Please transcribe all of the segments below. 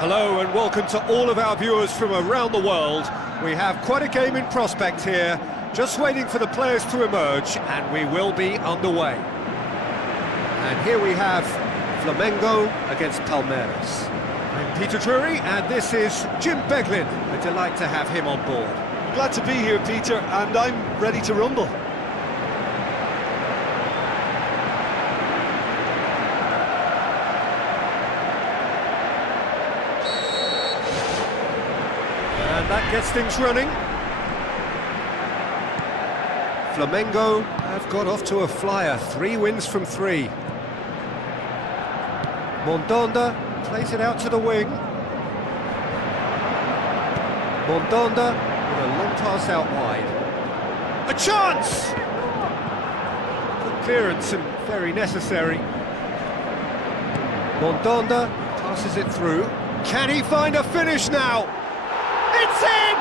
Hello and welcome to all of our viewers from around the world. We have quite a game in prospect here, just waiting for the players to emerge, and we will be underway. And here we have Flamengo against Palmeiras. I'm Peter Drury, and this is Jim Beglin. A delight to have him on board. Glad to be here, Peter, and I'm ready to rumble. And that gets things running. Flamengo have got off to a flyer, 3 wins from 3. MONDE plays it out to the wing. MONDE with a long pass out wide. A chance! Good clearance and very necessary. MONDE passes it through. Can he find a finish now? It's in!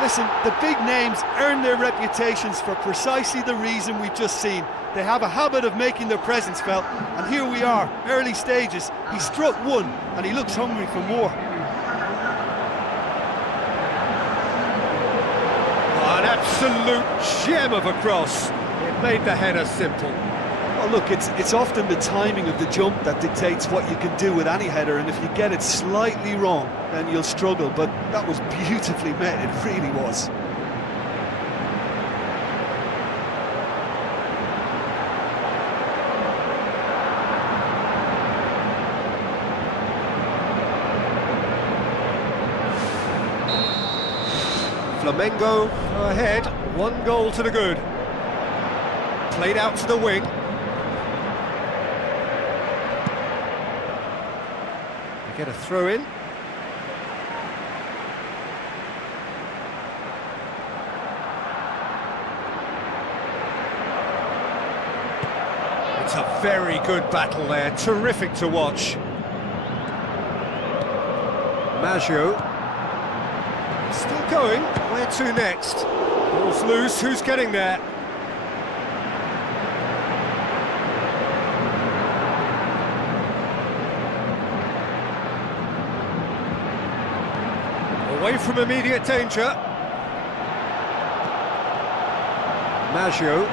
Listen, the big names earn their reputations for precisely the reason we've just seen. They have a habit of making their presence felt, and here we are, early stages. He struck one, and he looks hungry for more. Oh, an absolute gem of a cross. It made the header simple. Oh, look, it's often the timing of the jump that dictates what you can do with any header, and if you get it slightly wrong, then you'll struggle, but that was beautifully met, it really was. Flamengo go ahead, 1 goal to the good. Played out to the wing. They get a throw in. It's a very good battle there, terrific to watch. Maggio. Still going, where to next? Ball's loose, who's getting there? Away from immediate danger. Maggio.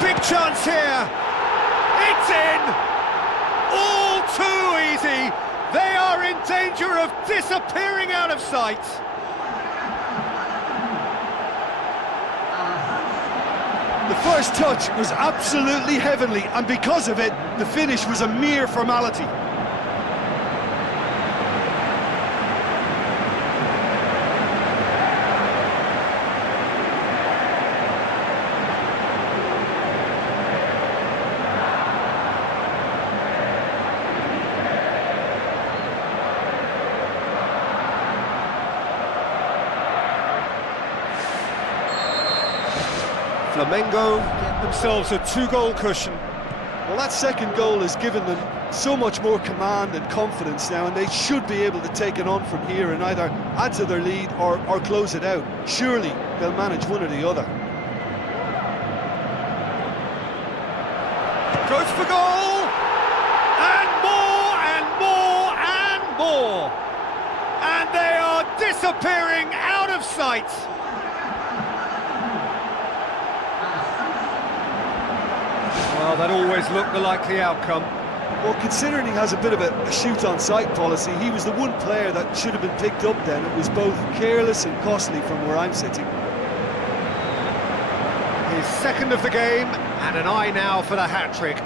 Big chance here! It's in! All too easy! They are in danger of disappearing out of sight. The first touch was absolutely heavenly, and because of it, the finish was a mere formality. Flamengo get themselves a 2-goal cushion. Well, that second goal has given them so much more command and confidence now, and they should be able to take it on from here and either add to their lead or close it out. Surely they'll manage one or the other. Goes for goal! And more and more and more! And they are disappearing out of sight! Well, that always looked the likely outcome. Well, considering he has a bit of a shoot-on-sight policy, he was the one player that should have been picked up then. It was both careless and costly from where I'm sitting. His second of the game, and an eye now for the hat-trick.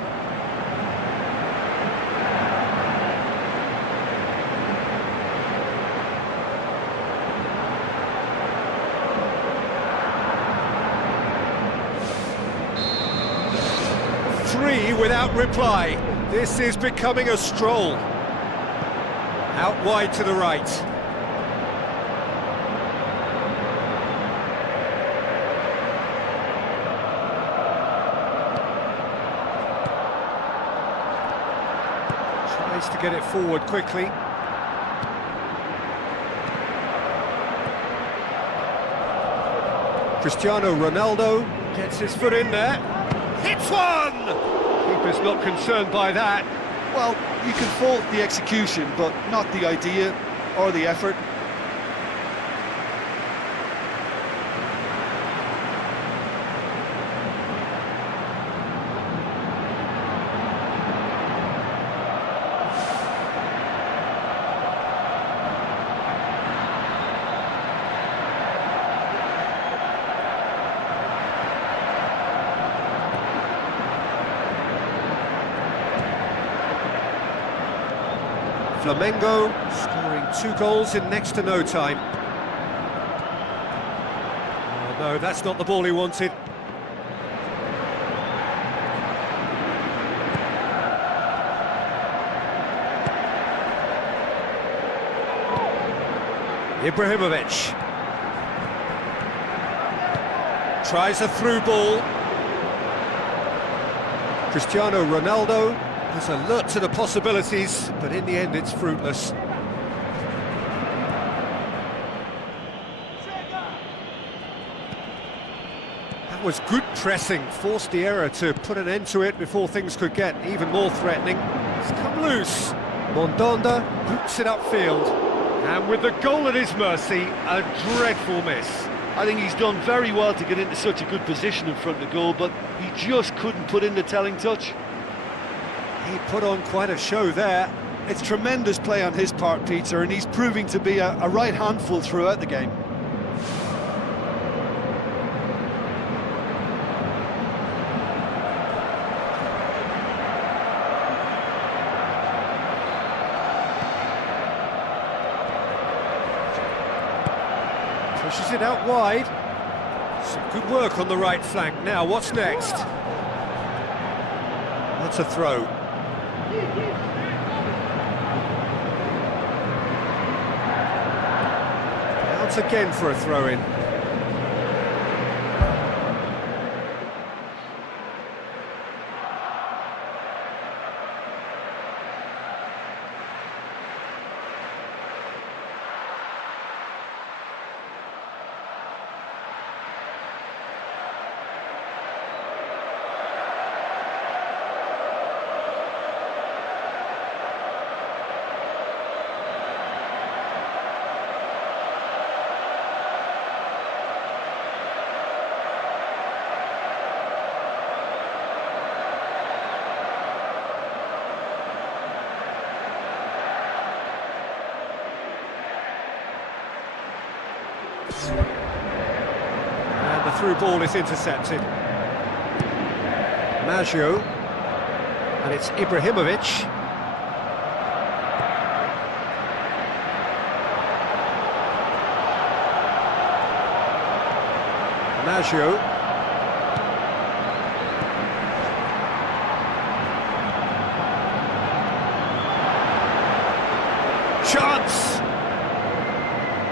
Three without reply. This is becoming a stroll. Out wide to the right. Tries to get it forward quickly. Cristiano Ronaldo gets his foot in there. Hits one! Keeper's not concerned by that. Well, you can fault the execution, but not the idea or the effort. Flamengo scoring 2 goals in next to no time. Oh no, that's not the ball he wanted. Ibrahimovic tries a through ball. Cristiano Ronaldo has alert to the possibilities, but in the end it's fruitless. That was good pressing, forced the error to put an end to it before things could get even more threatening. It's come loose. Mondonda boots it upfield, and with the goal at his mercy, a dreadful miss. I think he's done very well to get into such a good position in front of goal, but he just couldn't put in the telling touch. He put on quite a show there. It's tremendous play on his part, Peter, and he's proving to be a right handful throughout the game. Pushes it out wide. Some good work on the right flank. Now, what's next? That's a throw. Out again for a throw-in. And the through ball is intercepted. Maggio, and it's Ibrahimovic. Maggio. Chance!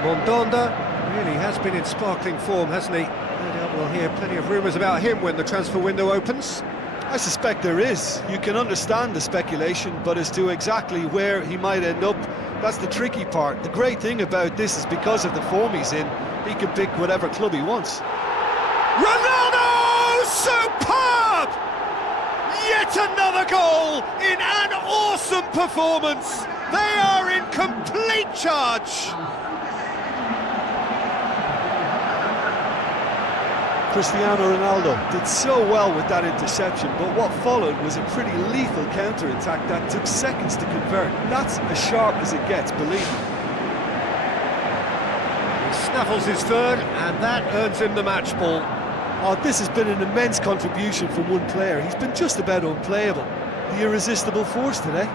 Mondonda really has been in sparkling form, hasn't he? No doubt we'll hear plenty of rumours about him when the transfer window opens. I suspect there is. You can understand the speculation, but as to exactly where he might end up, that's the tricky part. The great thing about this is because of the form he's in, he can pick whatever club he wants. Ronaldo! Superb! Yet another goal in an awesome performance. They are in complete charge. Cristiano Ronaldo did so well with that interception, but what followed was a pretty lethal counter-attack that took seconds to convert. That's as sharp as it gets, believe me. He snaffles his third, and that earns him the match ball. Oh, this has been an immense contribution from one player. He's been just about unplayable. The irresistible force today.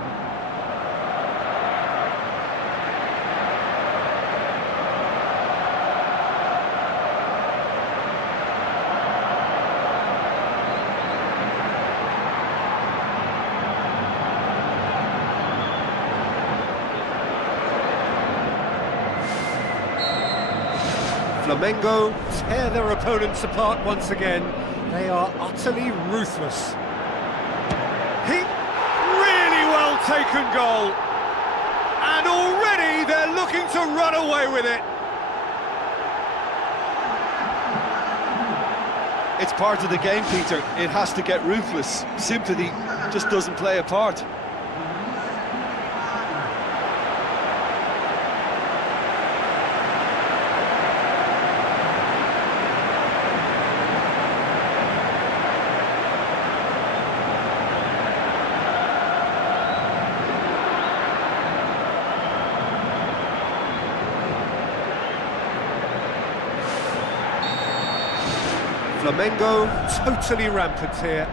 Flamengo tear their opponents apart once again. They are utterly ruthless. Really well taken goal. And already they're looking to run away with it. It's part of the game, Peter. It has to get ruthless. Sympathy just doesn't play a part. Flamengo totally rampant here.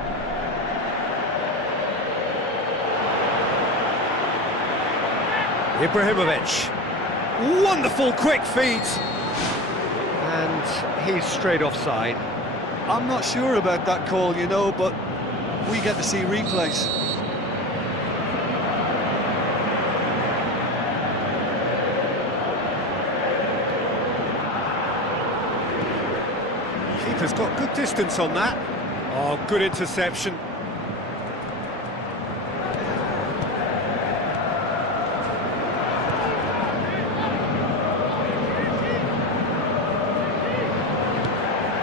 Ibrahimovic. Wonderful quick feet. And he's straight offside. I'm not sure about that call, you know, but we get to see replays. Keeper's got good distance on that. Oh, good interception.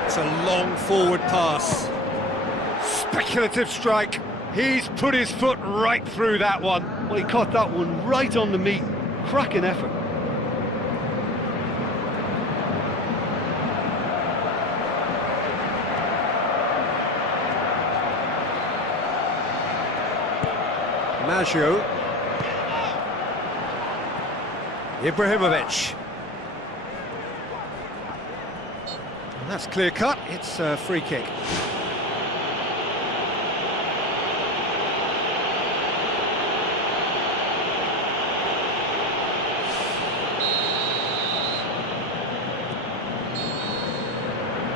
It's a long forward pass. Speculative strike. He's put his foot right through that one. Well, he caught that one right on the meat. Cracking effort. Maggio. Ibrahimovic. And that's clear cut, it's a free kick.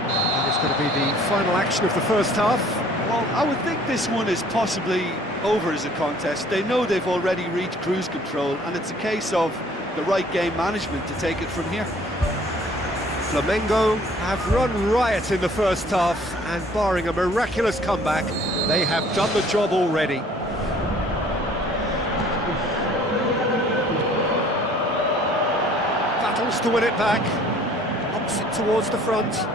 That is going to be the final action of the first half. Well, I would think this one is possibly over as a contest. They know they've already reached cruise control, and it's a case of the right game management to take it from here. Flamengo have run riot in the first half, and barring a miraculous comeback, they have done the job already. Battles to win it back, knocks it towards the front.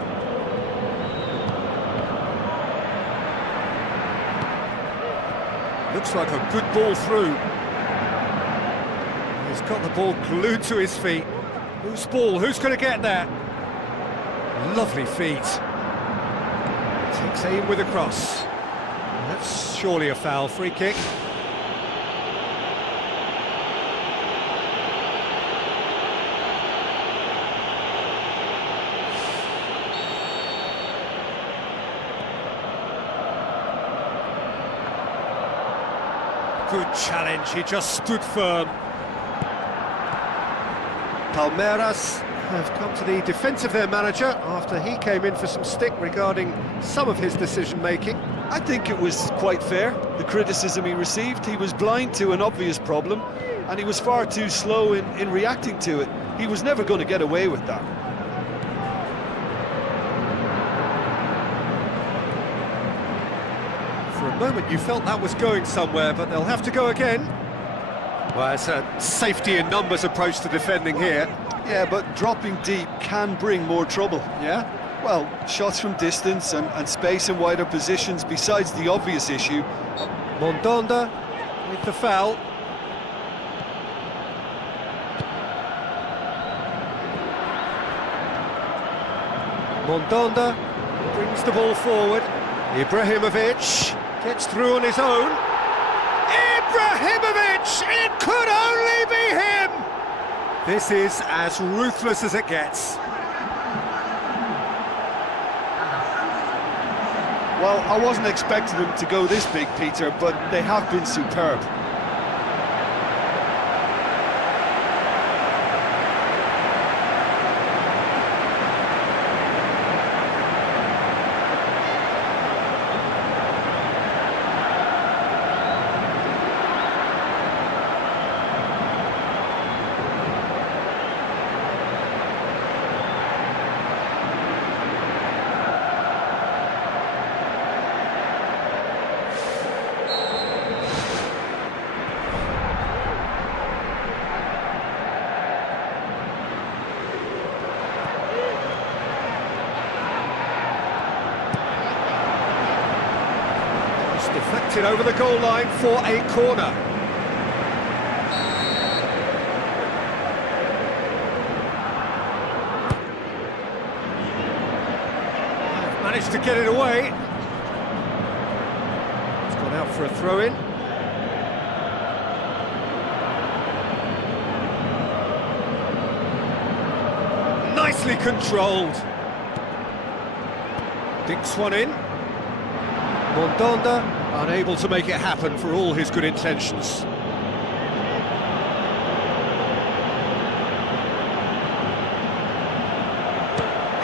Looks like a good ball through. He's got the ball glued to his feet. Whose ball? Who's going to get there? Lovely feet. Takes aim with a cross. That's surely a foul. Free kick. Good challenge, he just stood firm. Palmeiras have come to the defence of their manager after he came in for some stick regarding some of his decision-making. I think it was quite fair, the criticism he received. He was blind to an obvious problem, and he was far too slow in reacting to it. He was never going to get away with that. For a moment you felt that was going somewhere, but they'll have to go again. Well, it's a safety in numbers approach to defending here. Yeah, but dropping deep can bring more trouble. Yeah? Well, shots from distance and space in wider positions, besides the obvious issue. Mondonda with the foul. Mondonda brings the ball forward. Ibrahimovic gets through on his own. Ibrahimovic! It could only be him! This is as ruthless as it gets. Well, I wasn't expecting them to go this big, Peter, but they have been superb. Deflected over the goal line for a corner. Managed to get it away. It's gone out for a throw-in. Nicely controlled. Dinks one in. Mondonda unable to make it happen for all his good intentions.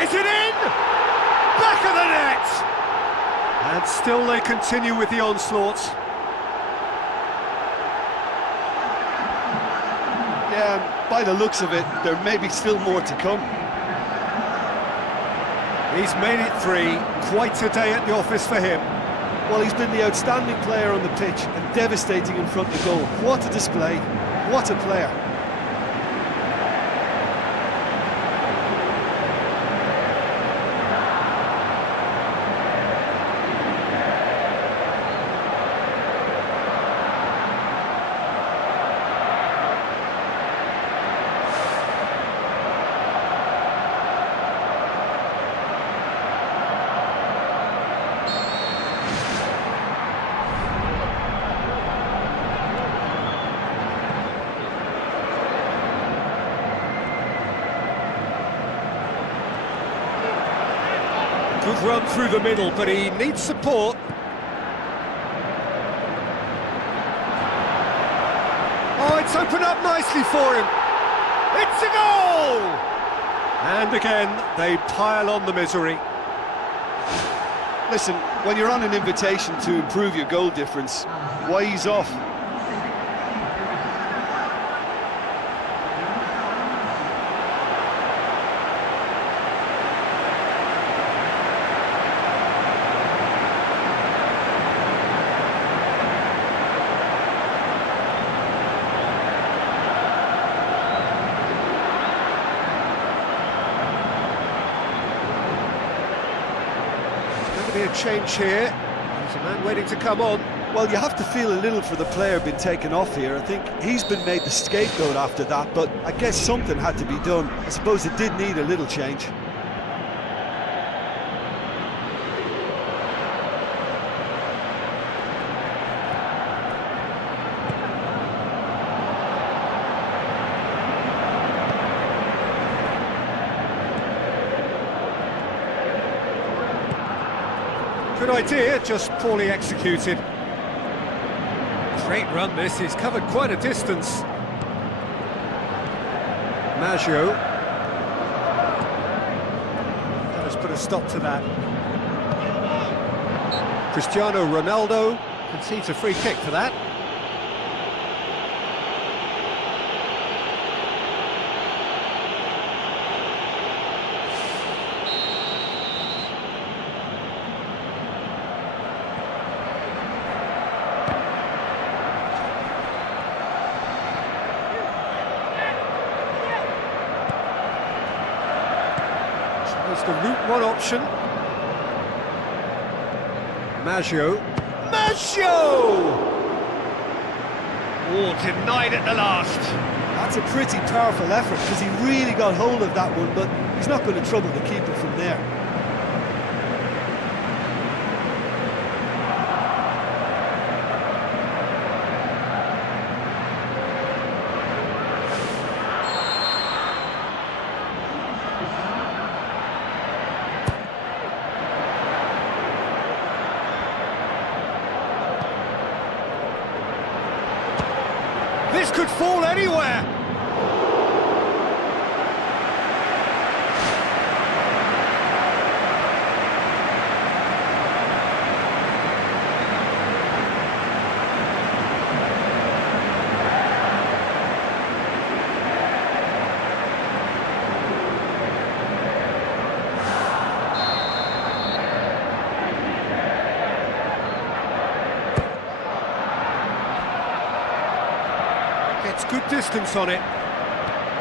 Is it in? Back of the net! And still they continue with the onslaught. Yeah, by the looks of it, there may be still more to come. He's made it 3, quite a day at the office for him. Well, he's been the outstanding player on the pitch and devastating in front of the goal. What a display, what a player. Good run through the middle, but he needs support. Oh, it's opened up nicely for him. It's a goal! And again, they pile on the misery. Listen, when you're on an invitation to improve your goal difference, why ease off? A change here. There's a man waiting to come on. Well, you have to feel a little for the player being taken off here. I think he's been made the scapegoat after that, but I guess something had to be done. I suppose it did need a little change. Good idea, just poorly executed. Great run this, he's covered quite a distance. Maggio. That has put a stop to that. Cristiano Ronaldo concedes a free kick for that. That's the route one option. Maggio. Oh, denied at the last. That's a pretty powerful effort because he really got hold of that one, but he's not going to trouble the keeper from there. This could fall anywhere. Gets good distance on it.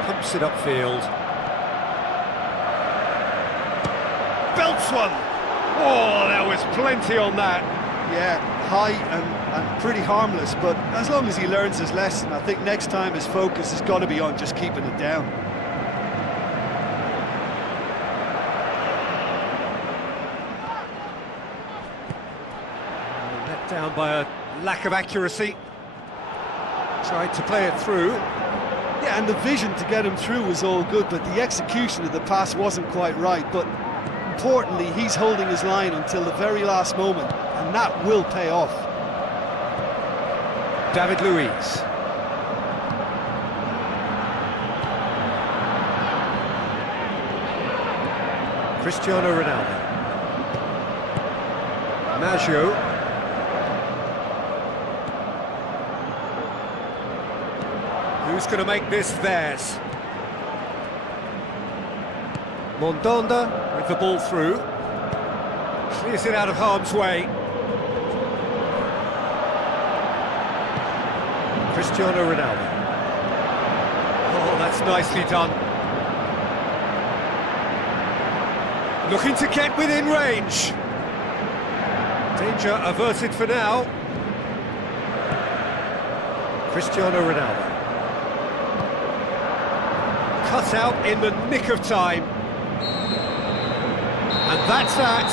Pumps it upfield. Belts one! Oh, there was plenty on that. Yeah, high and pretty harmless, but as long as he learns his lesson, I think next time his focus has got to be on just keeping it down. Let down by a lack of accuracy. Tried to play it through. Yeah, and the vision to get him through was all good, but the execution of the pass wasn't quite right. But importantly, he's holding his line until the very last moment, and that will pay off. David Luiz. Cristiano Ronaldo. Maggio. Who's going to make this theirs? MONDE with the ball through. Clears it out of harm's way. Cristiano Ronaldo. Oh, that's nicely done. Looking to get within range. Danger averted for now. Cristiano Ronaldo. Cut out in the nick of time. And that's that.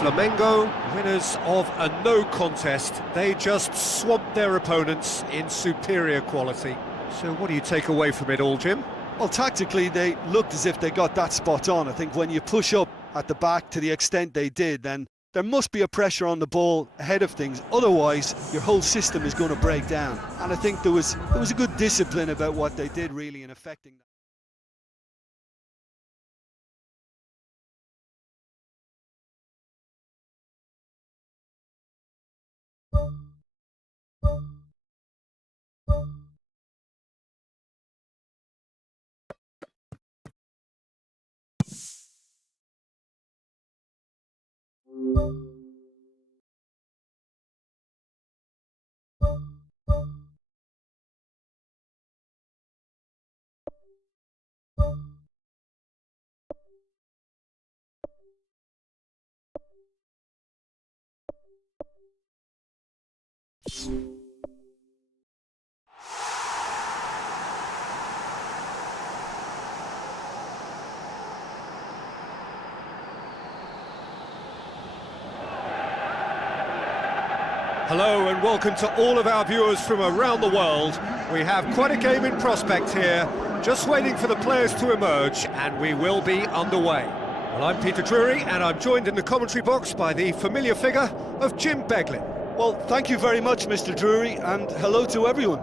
Flamengo, winners of a no contest. They just swamped their opponents in superior quality. So what do you take away from it all, Jim? Well, tactically, they looked as if they got that spot on. I think when you push up at the back to the extent they did, then there must be a pressure on the ball ahead of things. Otherwise, your whole system is going to break down. And I think there was a good discipline about what they did, really, in affecting that. Hello and welcome to all of our viewers from around the world. We have quite a game in prospect here, just waiting for the players to emerge, and we will be underway. Well, I'm Peter Drury, and I'm joined in the commentary box by the familiar figure of Jim Beglin. Well, thank you very much, Mr. Drury, and hello to everyone.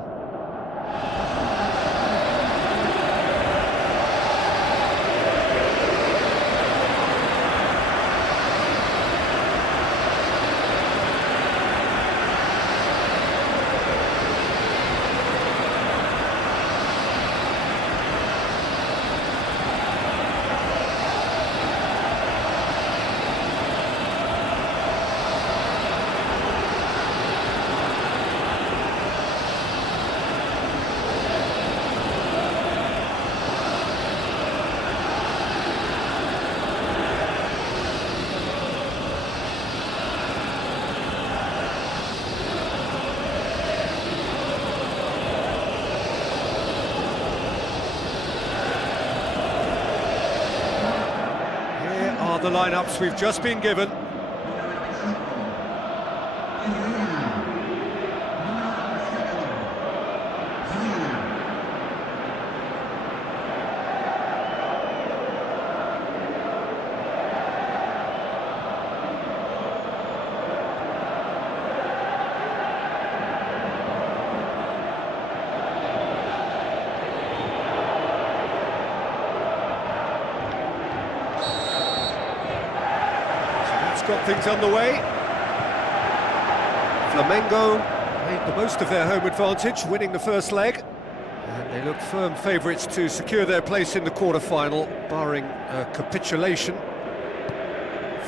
The lineups we've just been given. Got things underway. Flamengo made the most of their home advantage, winning the first leg. And they look firm favourites to secure their place in the quarter-final, barring a capitulation.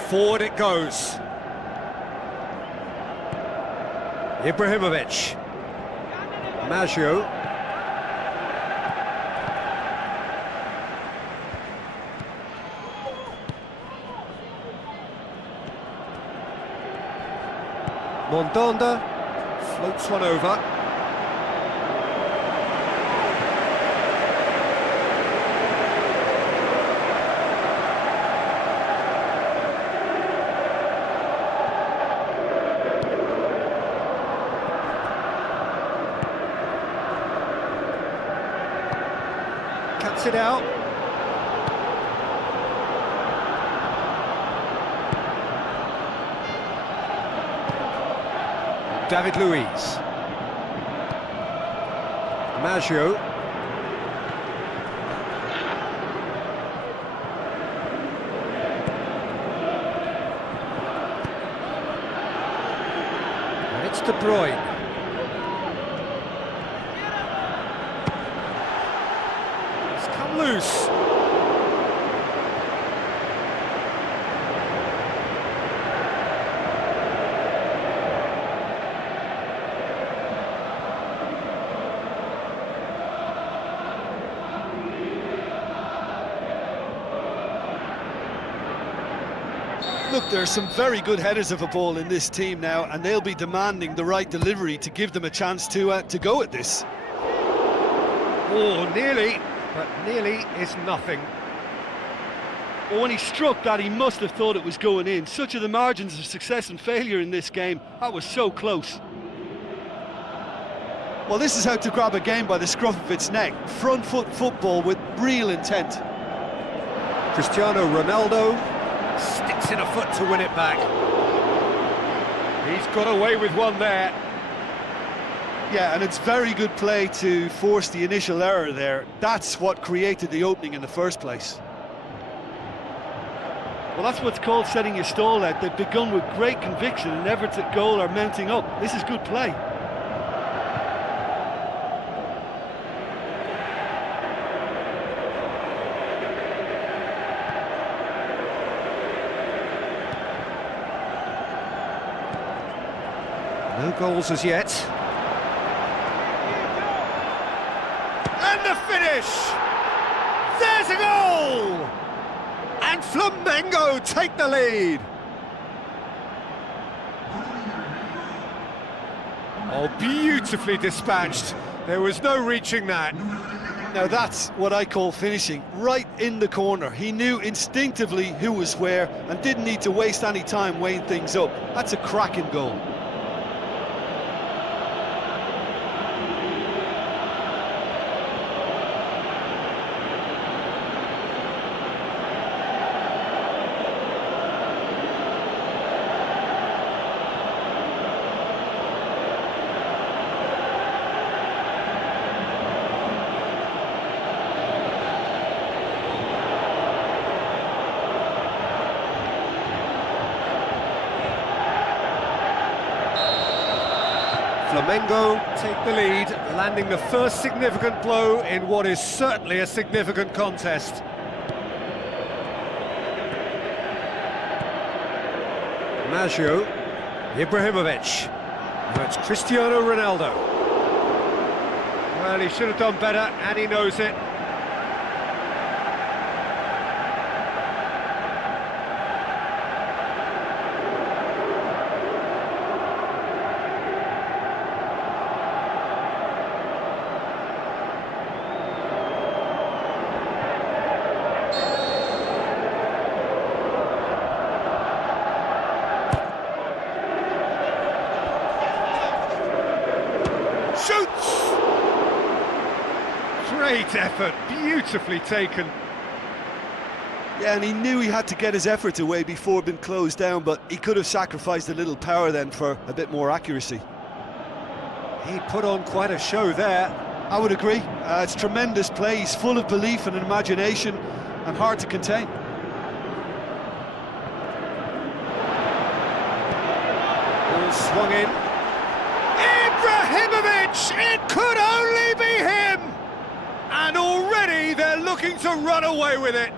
Forward it goes. Ibrahimovic. Maggio. MONDE floats one over. Cuts it out. David Luiz. Maggio. And it's De Bruyne. It's come loose. Look, there are some very good headers of a ball in this team now, and they'll be demanding the right delivery to give them a chance to go at this. Oh, nearly, but nearly is nothing. Well, when he struck that, he must have thought it was going in. Such are the margins of success and failure in this game. That was so close. Well, this is how to grab a game by the scruff of its neck. Front foot football with real intent. Cristiano Ronaldo sticks in a foot to win it back. He's got away with one there. Yeah, and it's very good play to force the initial error there. That's what created the opening in the first place. Well, that's what's called setting your stall out. They've begun with great conviction and efforts at goal are mounting up. This is good play. No goals as yet. And the finish! There's a goal! And Flamengo take the lead. Oh, beautifully dispatched. There was no reaching that. Now that's what I call finishing, right in the corner. He knew instinctively who was where and didn't need to waste any time weighing things up. That's a cracking goal. Flamengo take the lead, landing the first significant blow in what is certainly a significant contest. Maggio, Ibrahimovic. Now it's Cristiano Ronaldo. Well, he should have done better, and he knows it. Shoots! Great effort, beautifully taken. Yeah, and he knew he had to get his efforts away before being closed down, but he could have sacrificed a little power then for a bit more accuracy. He put on quite a show there. I would agree. It's tremendous play. He's full of belief and imagination and hard to contain. Ball swung in. Ibrahimovic! It could only be him! And already they're looking to run away with it.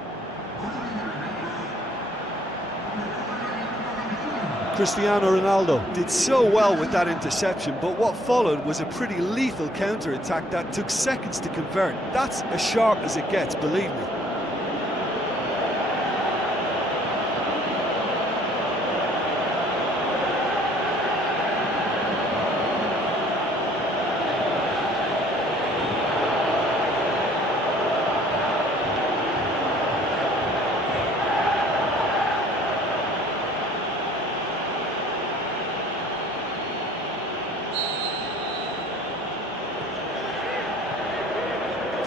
Cristiano Ronaldo did so well with that interception, but what followed was a pretty lethal counter-attack that took seconds to convert. That's as sharp as it gets, believe me.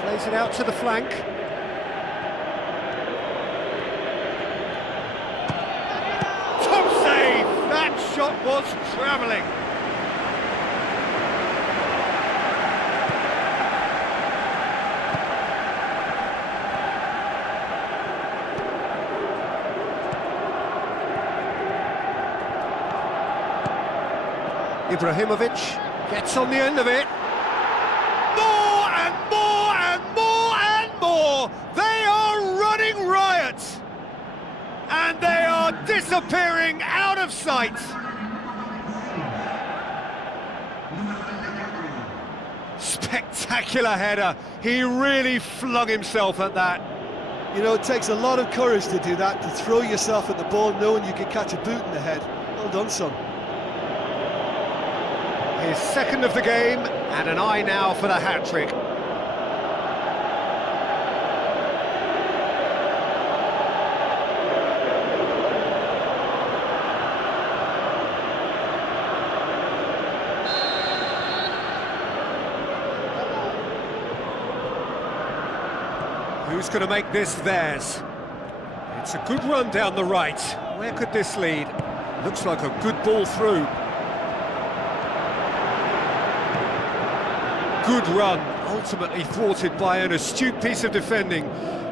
Plays it out to the flank. Top save! That shot was travelling. Ibrahimovic gets on the end of it. More and more and more and more! They are running riot! And they are disappearing out of sight! Spectacular header. He really flung himself at that. You know, it takes a lot of courage to do that, to throw yourself at the ball knowing you could catch a boot in the head. Well done, son. His second of the game, and an eye now for the hat-trick. Who's going to make this theirs? It's a good run down the right. Where could this lead? Looks like a good ball through. Good run, ultimately thwarted by an astute piece of defending.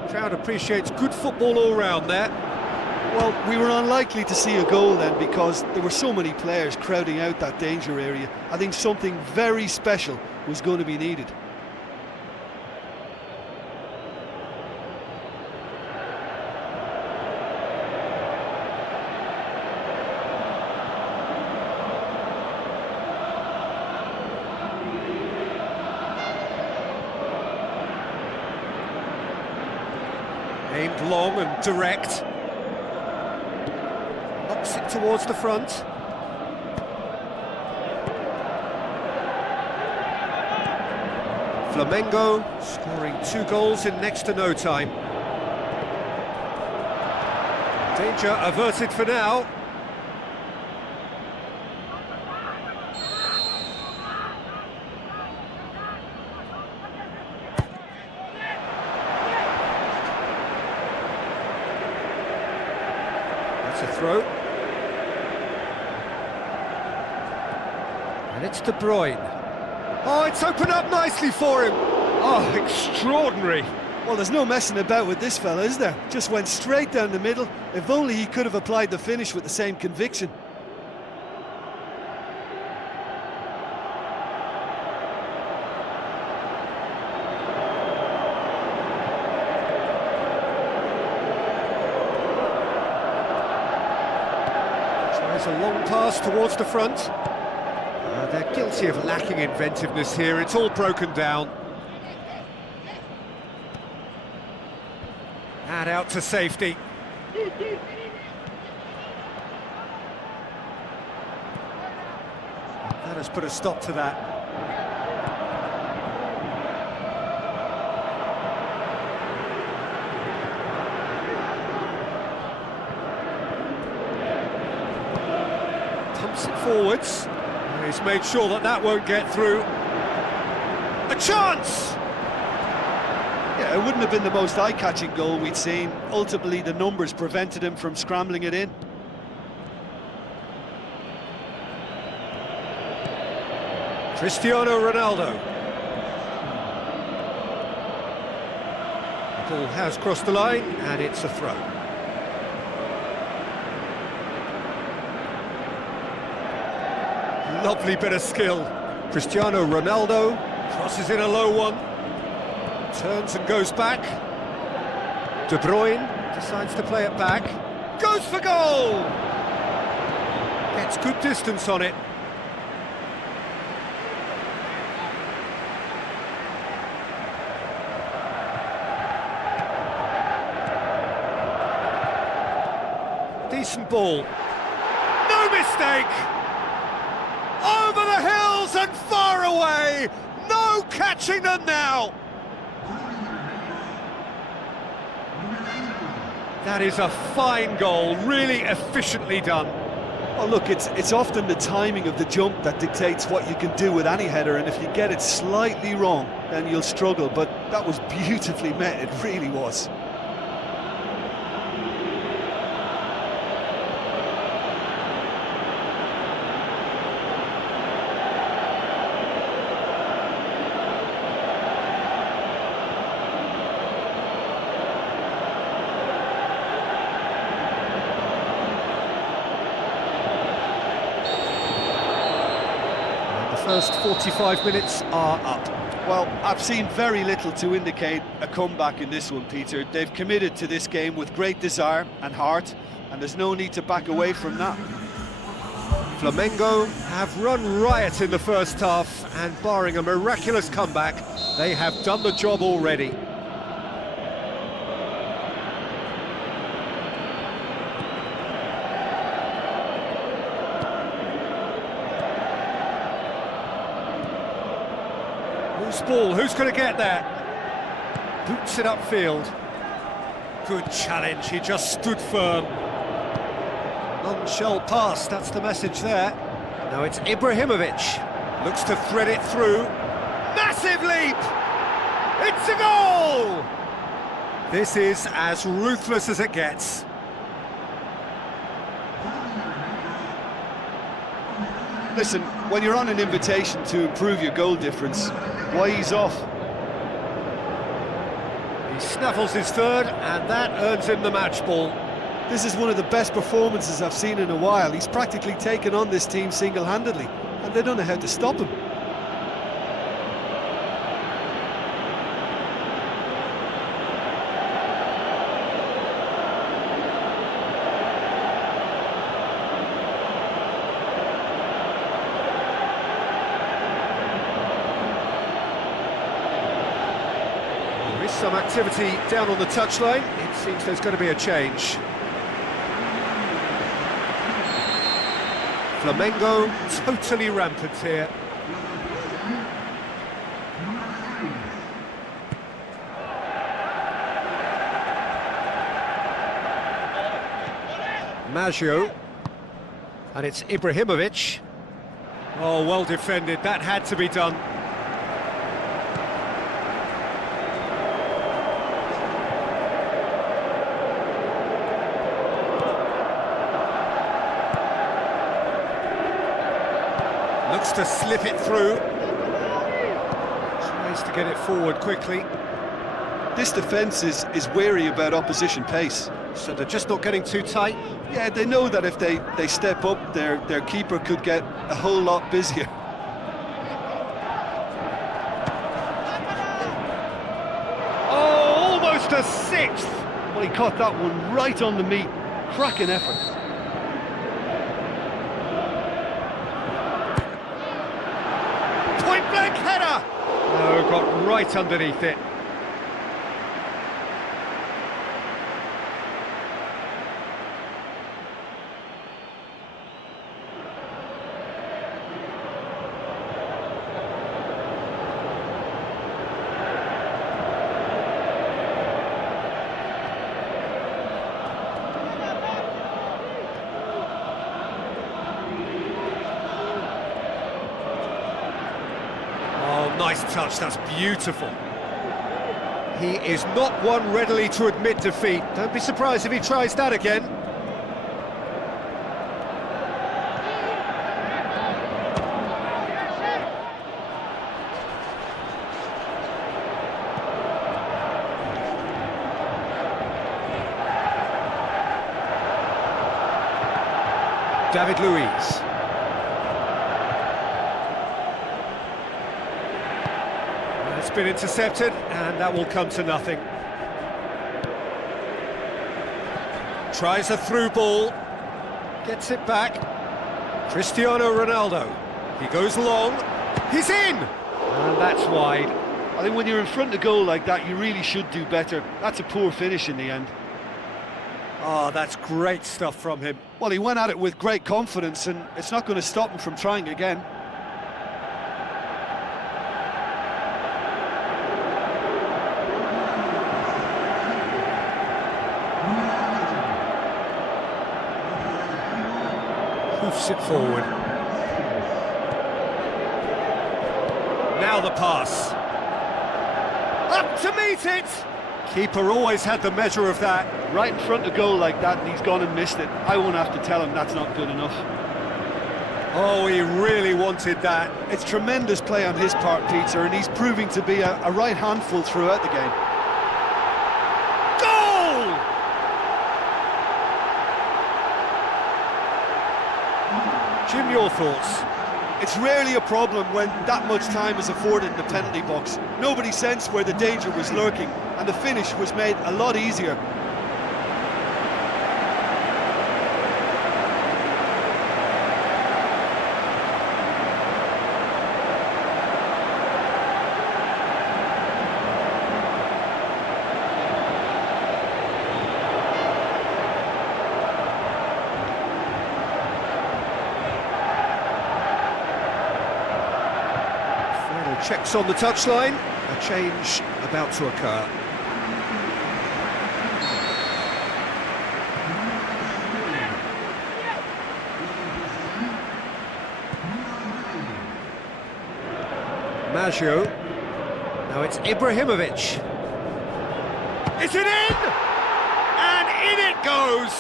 Crowd appreciates good football all round there. Well, we were unlikely to see a goal then because there were so many players crowding out that danger area. I think something very special was going to be needed. Aimed long and direct. Knocks it towards the front. Flamengo scoring 2 goals in next to no time. Danger averted for now. That's a throw. And it's De Bruyne. Oh, it's opened up nicely for him. Oh, extraordinary. Well, there's no messing about with this fella, is there? Just went straight down the middle. If only he could have applied the finish with the same conviction. Tries a long pass towards the front. They're guilty of lacking inventiveness here. It's all broken down. And out to safety. That has put a stop to that. Pumps it forwards. He's made sure that that won't get through. A chance! Yeah, it wouldn't have been the most eye-catching goal we'd seen. Ultimately, the numbers prevented him from scrambling it in. Cristiano Ronaldo. The ball has crossed the line, and it's a throw. Lovely bit of skill. Cristiano Ronaldo crosses in a low one. Turns and goes back. De Bruyne decides to play it back. Goes for goal! Gets good distance on it. Decent ball. No mistake! Over the hills and far away! No catching them now! That is a fine goal, really efficiently done. Oh, look, it's often the timing of the jump that dictates what you can do with any header, and if you get it slightly wrong, then you'll struggle, but that was beautifully met, it really was. First 45 minutes are up. Well, I've seen very little to indicate a comeback in this one, Peter. They've committed to this game with great desire and heart, and there's no need to back away from that. Flamengo have run riot in the first half, and barring a miraculous comeback, they have done the job already. Loose ball, who's going to get there? Boots it upfield. Good challenge, he just stood firm. None shall pass, that's the message there. Now it's Ibrahimovic. Looks to thread it through. Massive leap! It's a goal! This is as ruthless as it gets. Listen, when you're on an invitation to improve your goal difference, why ease off? He snaffles his third, and that earns him the match ball. This is one of the best performances I've seen in a while. He's practically taken on this team single-handedly, and they don't know how to stop him. There is some activity down on the touchline. It seems there's going to be a change. Flamengo totally rampant here. Maggio. And it's Ibrahimovic. Oh, well defended, that had to be done. Looks to slip it through. Tries to get it forward quickly. This defence is wary about opposition pace. So they're just not getting too tight? Yeah, they know that if they step up, their keeper could get a whole lot busier. Oh, almost a sixth! Well, he caught that one right on the meat. Cracking effort. Point-blank header! No, got right underneath it. Nice touch, that's beautiful. He is not one readily to admit defeat. Don't be surprised if he tries that again. David Luiz. It's been intercepted, and that will come to nothing. Tries a through ball, gets it back. Cristiano Ronaldo, he goes long, he's in! And that's wide. I think when you're in front of goal like that, you really should do better. That's a poor finish in the end. Oh, that's great stuff from him. Well, he went at it with great confidence, and it's not going to stop him from trying again. Hoofs it forward. Now the pass. Up to meet it! Keeper always had the measure of that. Right in front of goal like that, and he's gone and missed it. I won't have to tell him that's not good enough. Oh, he really wanted that. It's tremendous play on his part, Peter, and he's proving to be a right handful throughout the game. Goal! Jim, your thoughts? It's rarely a problem when that much time is afforded in the penalty box. Nobody sensed where the danger was lurking, and the finish was made a lot easier. Checks on the touchline, a change about to occur. Maggio, now it's Ibrahimovic. Is it in? And in it goes!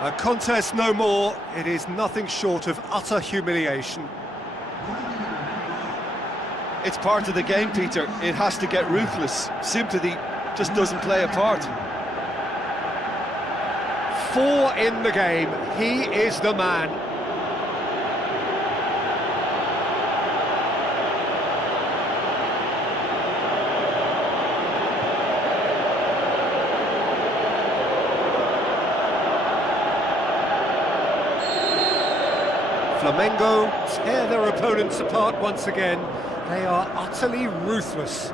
A contest no more, it is nothing short of utter humiliation. It's part of the game, Peter. It has to get ruthless. Sympathy just doesn't play a part. 4 in the game. He is the man. Flamengo tear their opponents apart once again. They are utterly ruthless.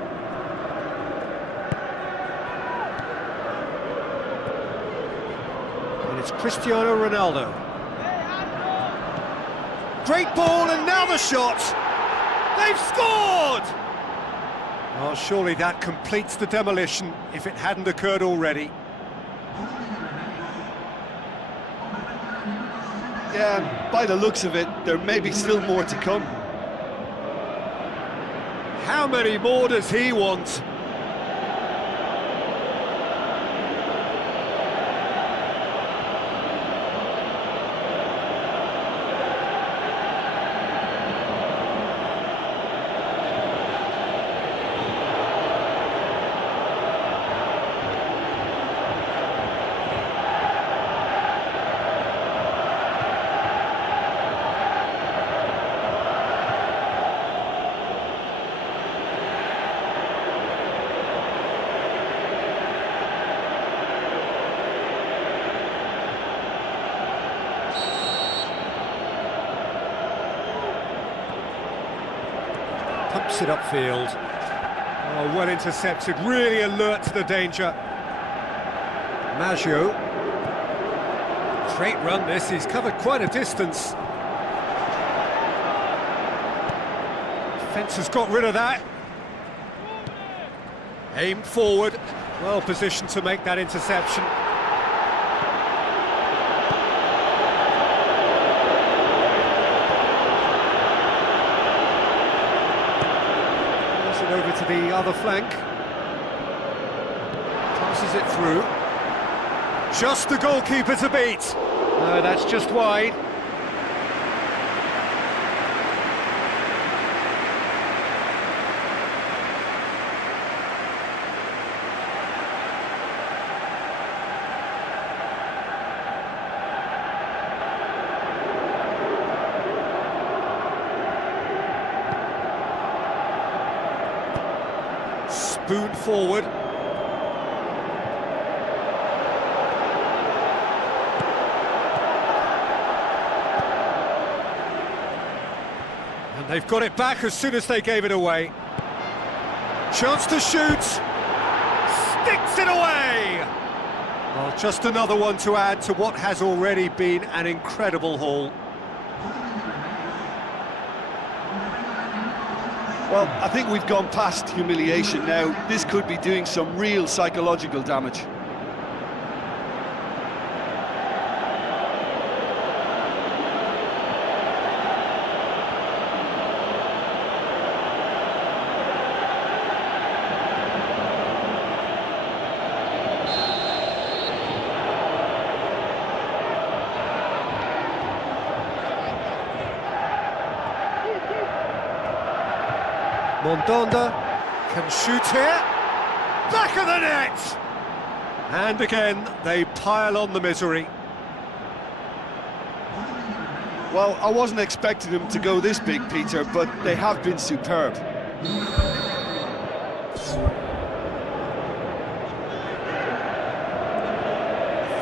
And it's Cristiano Ronaldo. Great ball, and now the shot! They've scored! Oh, surely that completes the demolition if it hadn't occurred already. Yeah, by the looks of it, there may be still more to come. How many more does he want? Pumps it upfield. Oh, well intercepted, really alert to the danger. Maggio. Great run this, he's covered quite a distance. Defence has got rid of that. Aimed forward, well positioned to make that interception. Over to the other flank. Passes it through. Just the goalkeeper to beat. No, that's just wide. Spoon forward. And they've got it back as soon as they gave it away. Chance to shoot. Sticks it away! Well, just another one to add to what has already been an incredible haul. Well, I think we've gone past humiliation now. This could be doing some real psychological damage. Mondonda can shoot here, back of the net! And again, they pile on the misery. Well, I wasn't expecting them to go this big, Peter, but they have been superb.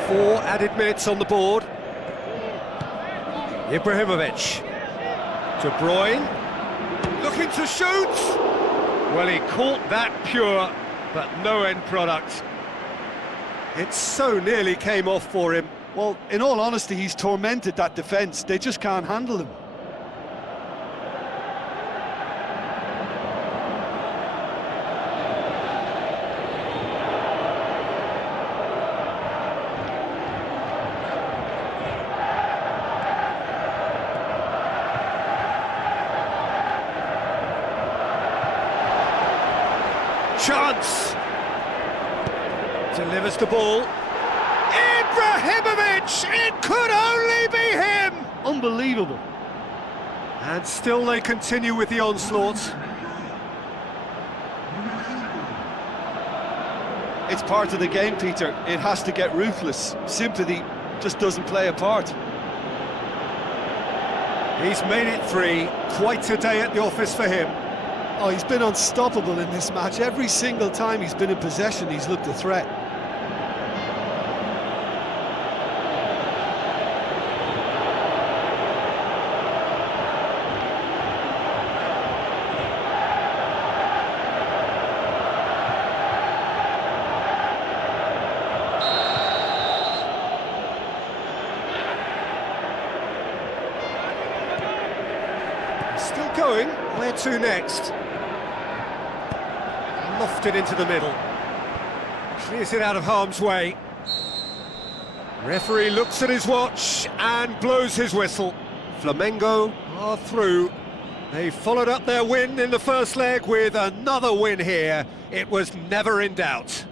Four added minutes on the board. Ibrahimovic. De Bruyne. Looking to shoot! Well, he caught that pure, but no end product. It so nearly came off for him. Well, in all honesty, he's tormented that defence. They just can't handle him. Chance! Delivers the ball. Ibrahimovic! It could only be him! Unbelievable. And still they continue with the onslaught. It's part of the game, Peter. It has to get ruthless. Sympathy just doesn't play a part. He's made it three. Quite a day at the office for him. Oh, he's been unstoppable in this match. Every single time he's been in possession, he's looked a threat. Still going. Where to next? Lofted into the middle. Clears it out of harm's way. Referee looks at his watch and blows his whistle. Flamengo are through. They followed up their win in the first leg with another win here. It was never in doubt.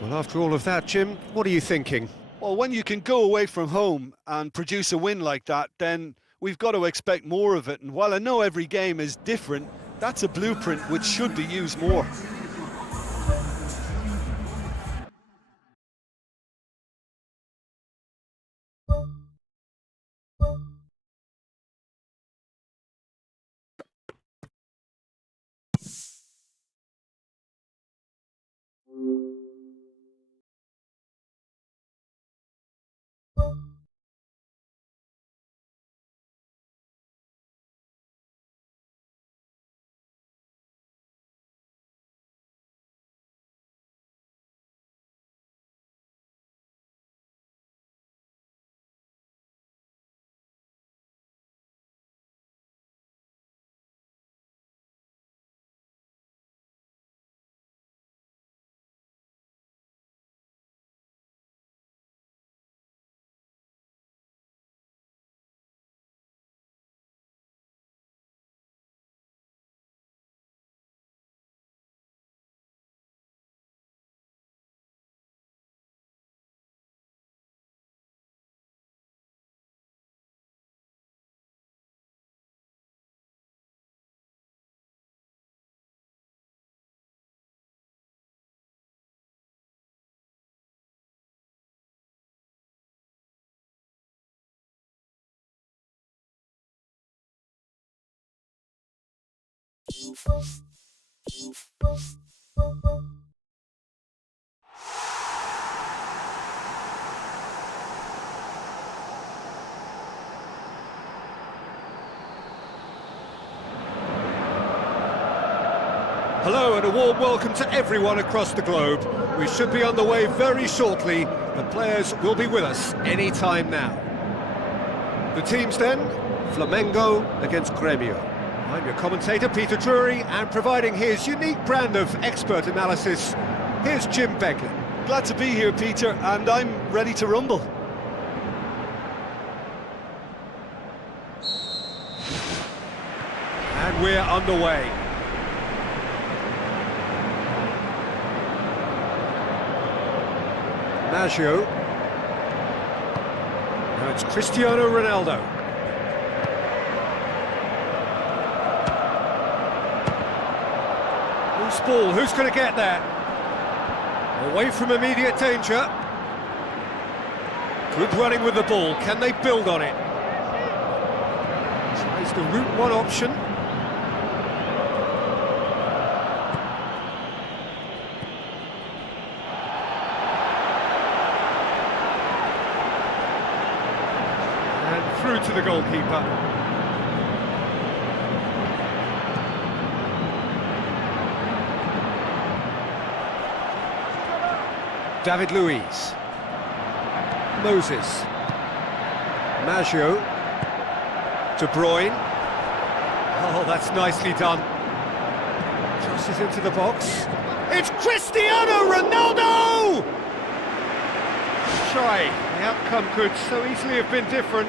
Well, after all of that, Jim, what are you thinking? Well, when you can go away from home and produce a win like that, then we've got to expect more of it. And while I know every game is different, that's a blueprint which should be used more. Hello and a warm welcome to everyone across the globe. We should be on the way very shortly. The players will be with us any time now. The teams then, Flamengo against Grêmio. I'm your commentator, Peter Drury, and providing his unique brand of expert analysis, here's Jim Begley. Glad to be here, Peter, and I'm ready to rumble. And we're underway. Maggio. Now it's Cristiano Ronaldo. Loose ball, who's going to get there? Away from immediate danger. Good running with the ball, can they build on it? It's the route one option. And through to the goalkeeper. David Luiz. Moses. Maggio. De Bruyne. Oh, that's nicely done. Crosses into the box. It's Cristiano Ronaldo! Try. The outcome could so easily have been different.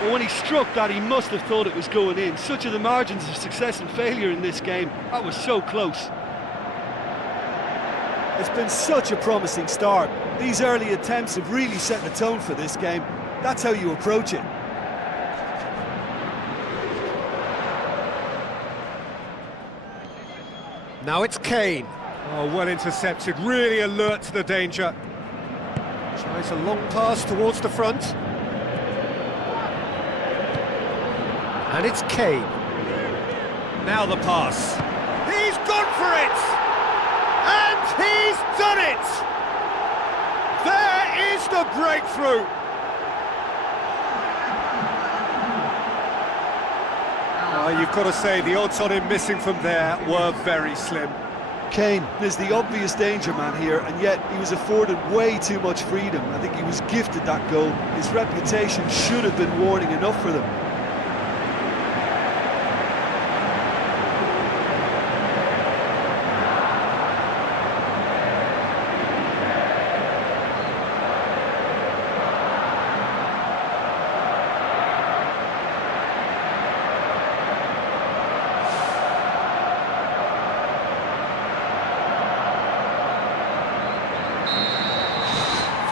Well, when he struck that, he must have thought it was going in. Such are the margins of success and failure in this game. That was so close. It's been such a promising start. These early attempts have really set the tone for this game. That's how you approach it. Now it's Kane. Oh, well intercepted, really alert to the danger. Tries a long pass towards the front. And it's Kane. Now the pass. He's gone for it! And he's done it! There is the breakthrough! You've got to say, the odds on him missing from there were very slim. Kane is the obvious danger man here, and yet he was afforded way too much freedom. I think he was gifted that goal. His reputation should have been warning enough for them.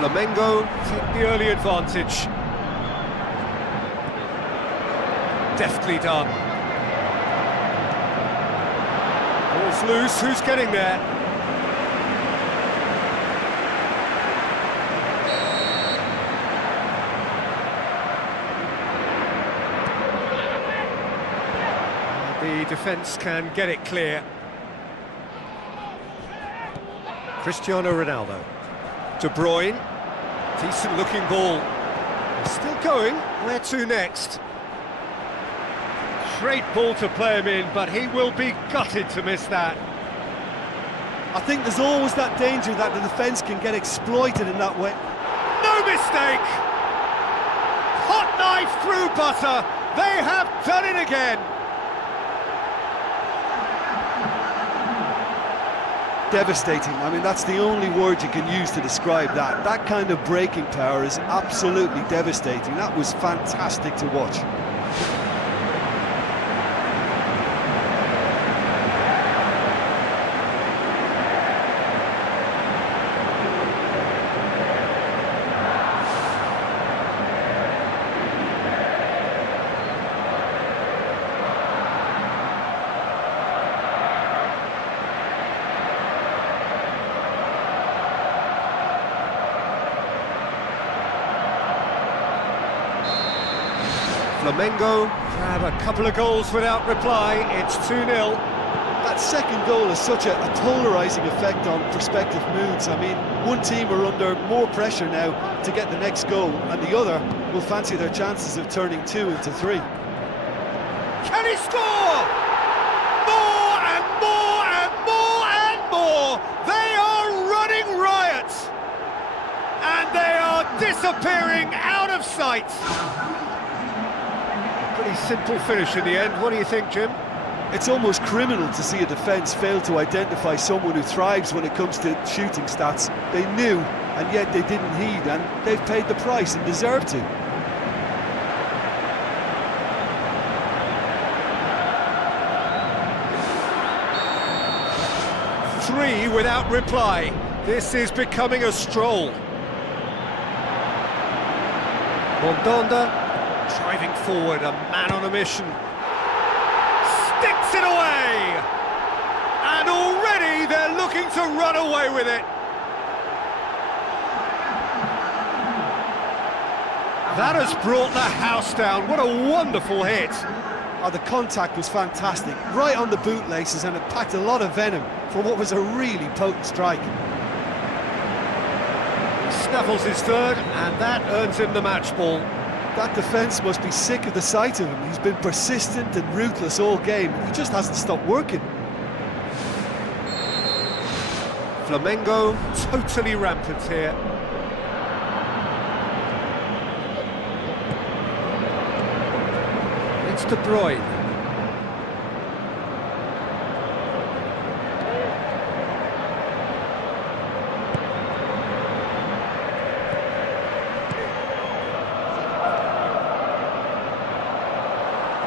Flamengo take the early advantage. Deftly done. Ball's loose, who's getting there? The defence can get it clear. Cristiano Ronaldo. De Bruyne. Decent looking ball. Still going. Where to next? Great ball to play him in, but he will be gutted to miss that. I think there's always that danger that the defence can get exploited in that way. No mistake! Hot knife through butter. They have done it again. Devastating. I mean, that's the only word you can use to describe that. That kind of breaking power is absolutely devastating. That was fantastic to watch. Flamengo have a couple of goals without reply. It's 2-0. That second goal has such a polarising effect on prospective moods. I mean, one team are under more pressure now to get the next goal, and the other will fancy their chances of turning 2 into 3. Can he score? More and more and more and more! They are running riot! And they are disappearing out of sight! Pretty simple finish in the end. What do you think, Jim? It's almost criminal to see a defence fail to identify someone who thrives when it comes to shooting stats. They knew, and yet they didn't heed, and they've paid the price and deserve to. Three without reply. This is becoming a stroll. MONDE driving forward, a man on a mission. Sticks it away! And already they're looking to run away with it. That has brought the house down. What a wonderful hit. Oh, the contact was fantastic, right on the bootlaces, and it packed a lot of venom for what was a really potent strike. Snaffles his third, and that earns him the match ball. That defence must be sick of the sight of him. He's been persistent and ruthless all game. He just hasn't stopped working. Flamengo totally rampant here. It's De Bruyne.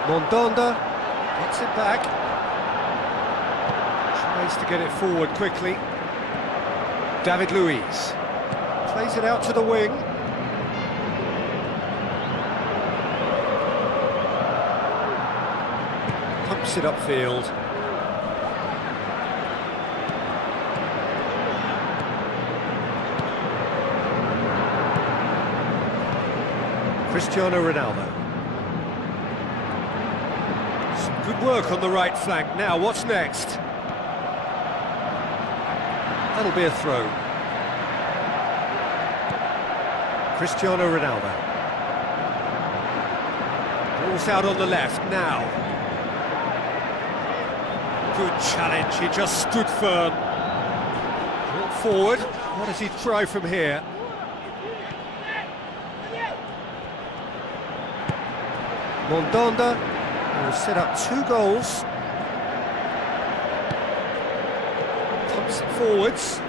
MONDE gets it back. Tries to get it forward quickly. David Luiz plays it out to the wing. Pumps it upfield. Cristiano Ronaldo. Some good work on the right flank. Now, what's next? That'll be a throw. Cristiano Ronaldo. Ball's out on the left now. Good challenge, he just stood firm. Brought forward, what does he try from here? MONDE will set up 2 goals. Pumps it forwards.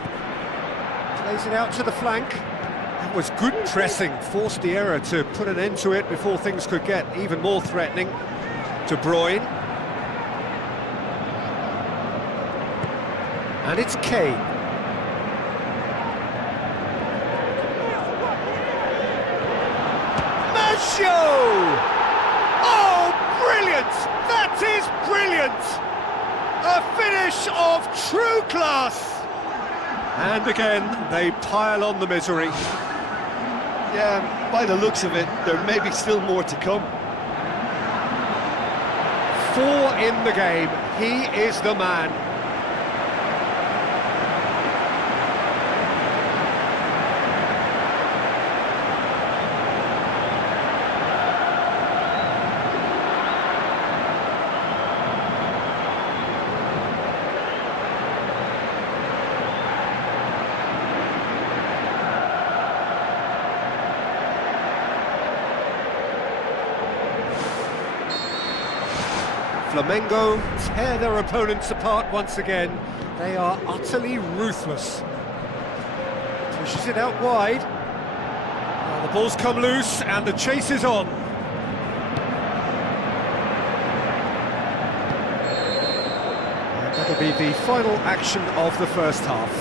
Plays it out to the flank. That was good pressing, forced the error to put an end to it before things could get even more threatening. De Bruyne. And it's Kane. Maggio! Oh, brilliant! That is brilliant! A finish of true class! And again, they pile on the misery. Yeah, by the looks of it, there may be still more to come. 4 in the game. He is the man. Flamengo tear their opponents apart once again. They are utterly ruthless. Pushes it out wide. Well, the ball's come loose and the chase is on. And that'll be the final action of the first half.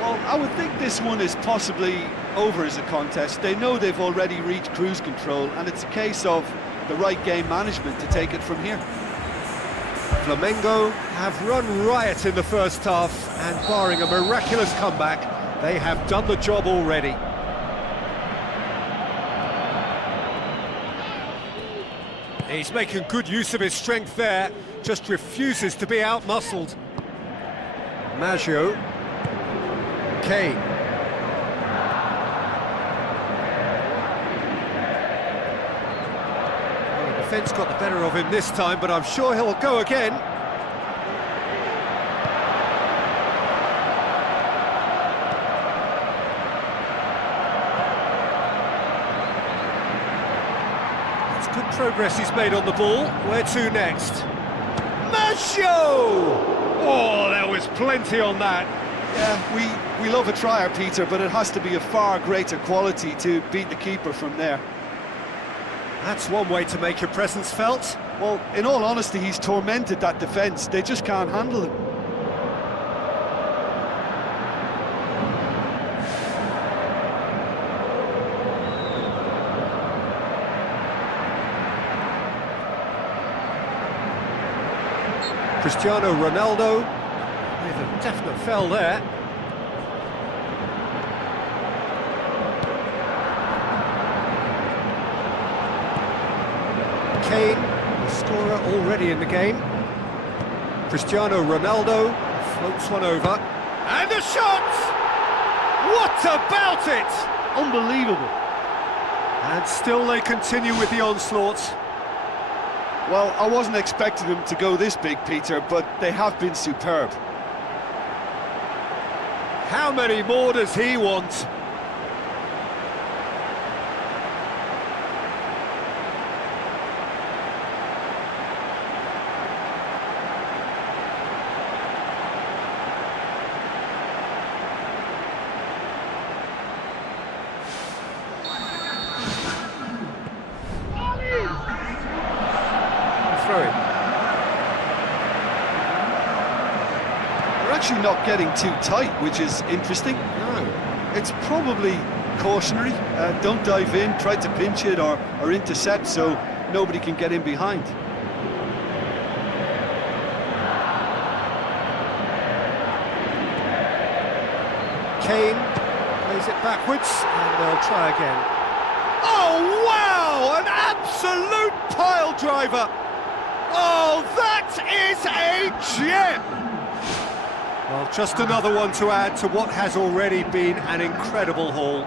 Well, I would think this one is possibly over as a contest. They know they've already reached cruise control, and it's a case of the right game management to take it from here. Flamengo have run riot in the first half, and barring a miraculous comeback, they have done the job already. He's making good use of his strength there, just refuses to be out-muscled. Maggio. Kane. Defence got the better of him this time, but I'm sure he'll go again. It's good progress he's made on the ball. Where to next? Maggio! Oh, there was plenty on that. Yeah, we love a trier, Peter, but it has to be a far greater quality to beat the keeper from there. That's one way to make your presence felt. Well, in all honesty, he's tormented that defence. They just can't handle him. Cristiano Ronaldo with a definite foul there. Kane, the scorer already in the game. Cristiano Ronaldo floats one over. And a shot! What about it? Unbelievable. And still they continue with the onslaught. Well, I wasn't expecting them to go this big, Peter, but they have been superb. How many more does he want? They're actually not getting too tight, which is interesting. No. It's probably cautionary. Don't dive in, try to pinch it or intercept so nobody can get in behind. Kane plays it backwards, and they'll try again. Oh, wow! An absolute pile driver! Oh, that is a gem! Well, just another one to add to what has already been an incredible haul.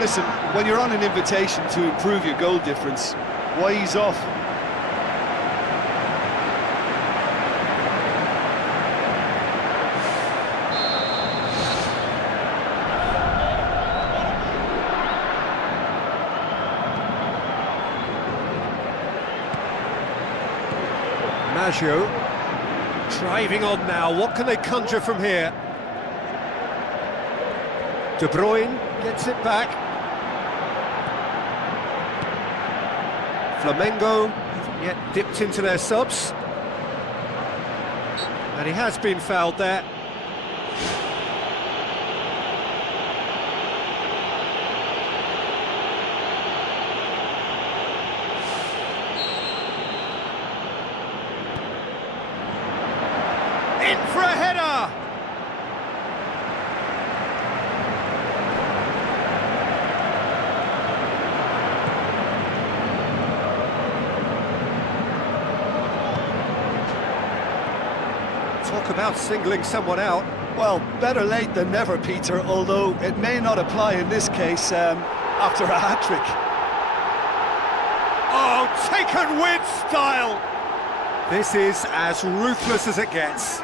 Listen, when you're on an invitation to improve your goal difference, why ease off? Maggio driving on now. What can they conjure from here? De Bruyne gets it back. Flamengo haven't yet dipped into their subs. And he has been fouled there. In for a header! Talk about singling someone out. Well, better late than never, Peter, although it may not apply in this case after a hat-trick. Oh, taken with style! This is as ruthless as it gets.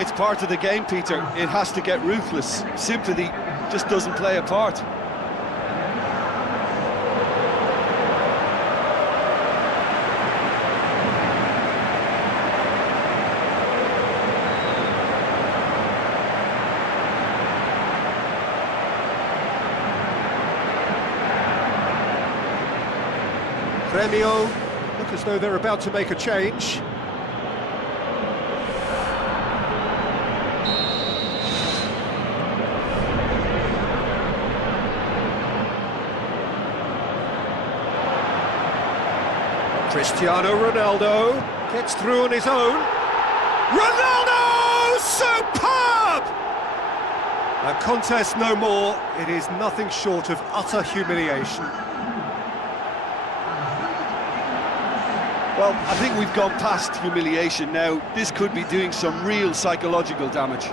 It's part of the game, Peter. It has to get ruthless. Sympathy just doesn't play a part. Grêmio look as though they're about to make a change. Cristiano Ronaldo gets through on his own. Ronaldo! Superb! A contest no more. It is nothing short of utter humiliation. Well, I think we've gone past humiliation now. This could be doing some real psychological damage.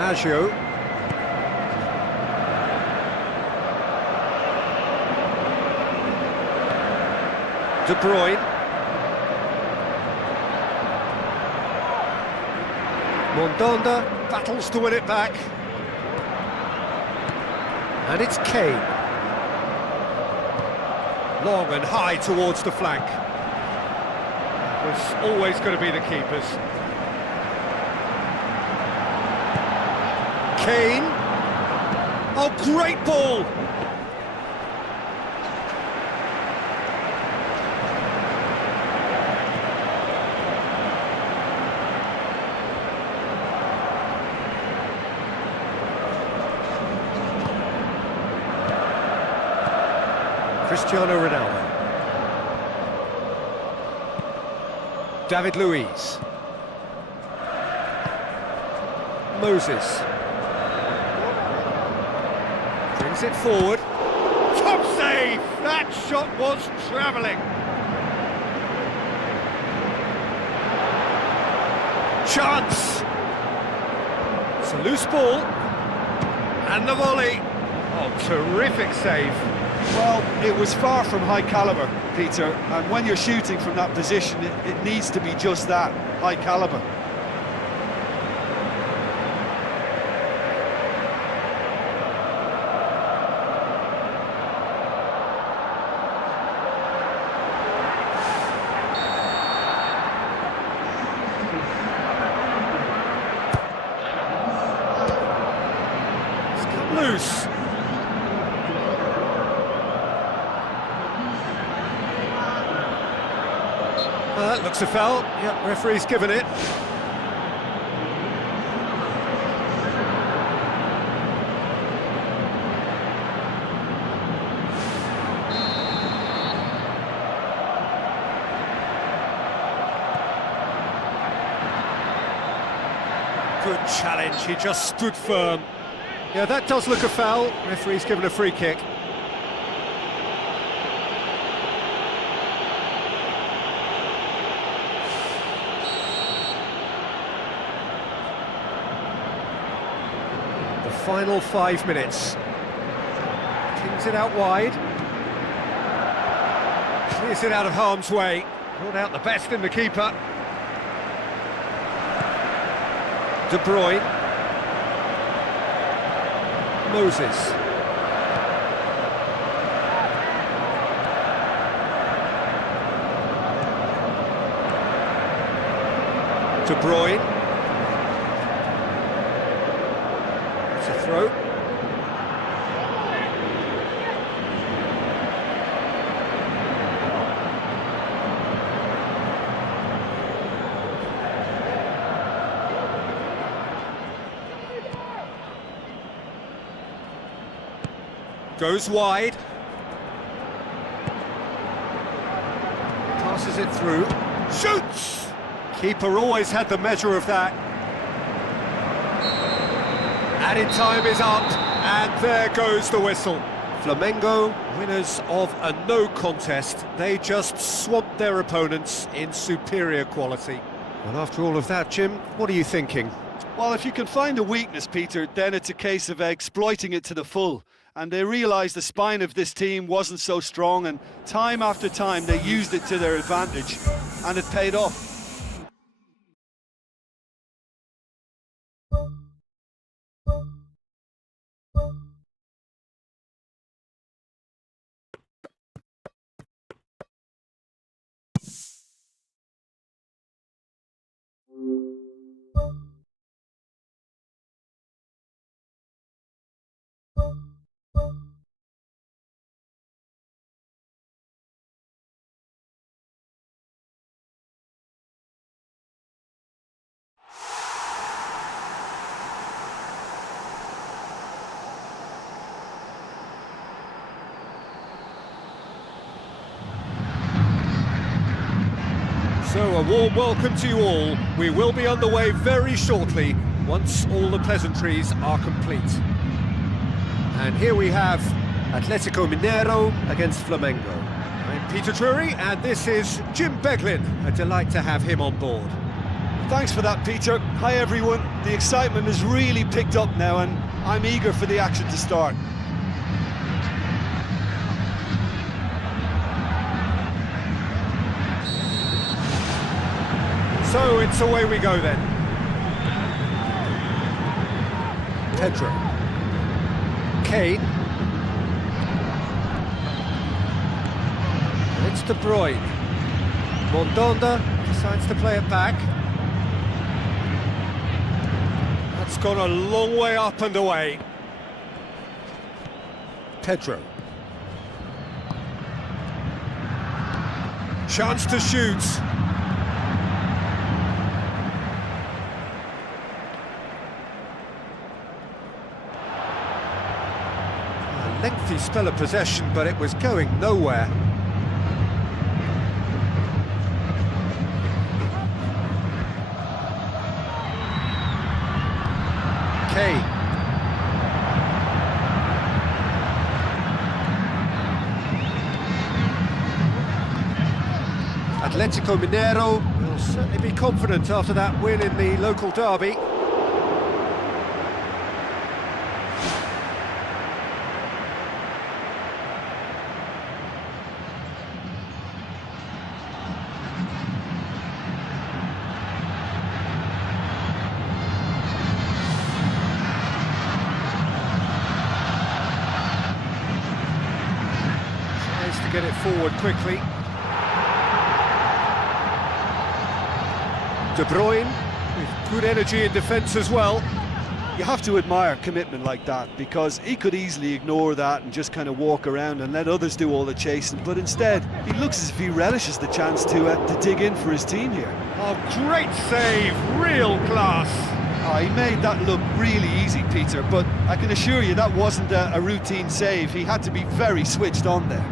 Maggio. De Bruyne. Mondonda battles to win it back. And it's Kane. Long and high towards the flank. It was always going to be the keepers. Kane. Oh, great ball! Cristiano Ronaldo. David Luiz. Moses. Brings it forward. Top save! That shot was travelling. Chance. It's a loose ball. And the volley. Oh, terrific save. Well, it was far from high calibre, Peter, and when you're shooting from that position, it needs to be just that, high calibre. It's come loose. That looks a foul. Yep, referee's given it. Good challenge, he just stood firm. Yeah, that does look a foul. Referee's given a free kick. Final 5 minutes. Kings it out wide. Clears it out of harm's way. Brought out the best in the keeper. De Bruyne. Moses. De Bruyne. Throw. Goes wide. Passes it through. Shoots! Keeper always had the measure of that. Added time is up, and there goes the whistle. Flamengo, winners of a no contest. They just swamped their opponents in superior quality. Well, after all of that, Jim, what are you thinking? Well, if you can find a weakness, Peter, then it's a case of exploiting it to the full. And they realised the spine of this team wasn't so strong, and time after time they used it to their advantage, and it paid off. So a warm welcome to you all. We will be underway very shortly once all the pleasantries are complete. And here we have Atletico Mineiro against Flamengo. I'm Peter Drury and this is Jim Beglin. A delight to have him on board. Thanks for that, Peter. Hi everyone. The excitement has really picked up now and I'm eager for the action to start. So it's away we go then. Pedro. Kane. It's De Bruyne. MONDE decides to play it back. It's gone a long way up and away. Pedro. Chance to shoot. A lengthy spell of possession, but it was going nowhere. Kane. Atletico Mineiro will certainly be confident after that win in the local derby. Tries to get it forward quickly. De Bruyne, with good energy in defence as well. You have to admire commitment like that, because he could easily ignore that and just kind of walk around and let others do all the chasing, but instead he looks as if he relishes the chance to dig in for his team here. Oh, great save, real class. Oh, he made that look really easy, Peter, but I can assure you that wasn't a routine save. He had to be very switched on there.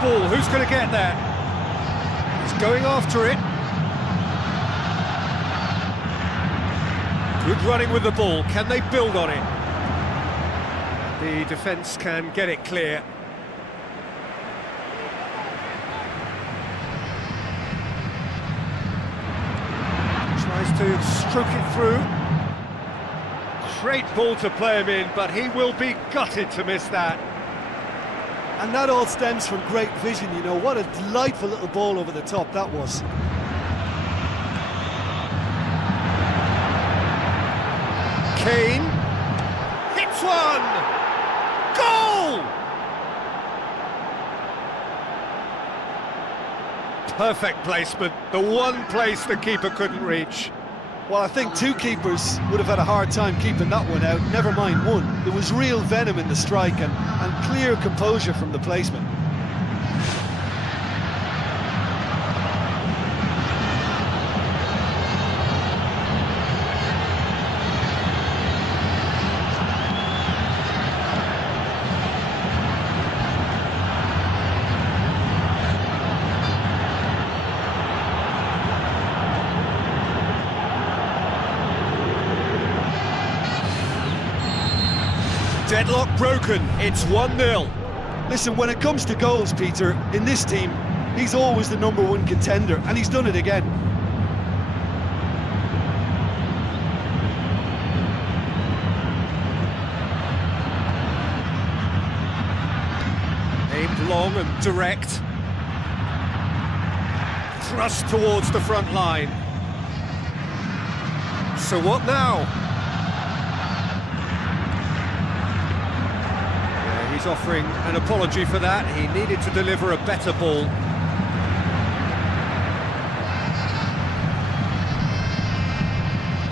Ball, who's going to get there? He's going after it. Good running with the ball. Can they build on it? The defence can get it clear. Tries to stroke it through. Great ball to play him in, but he will be gutted to miss that. And that all stems from great vision, you know. What a delightful little ball over the top that was. Kane hits one! Goal! Perfect placement, the one place the keeper couldn't reach. Well, I think two keepers would have had a hard time keeping that one out, never mind one. There was real venom in the strike and clear composure from the placement. Deadlock broken, it's 1-0. Listen, when it comes to goals, Peter, in this team, he's always the #1 contender, and he's done it again. Aimed long and direct. Thrust towards the front line. So what now? He's offering an apology for that. He needed to deliver a better ball.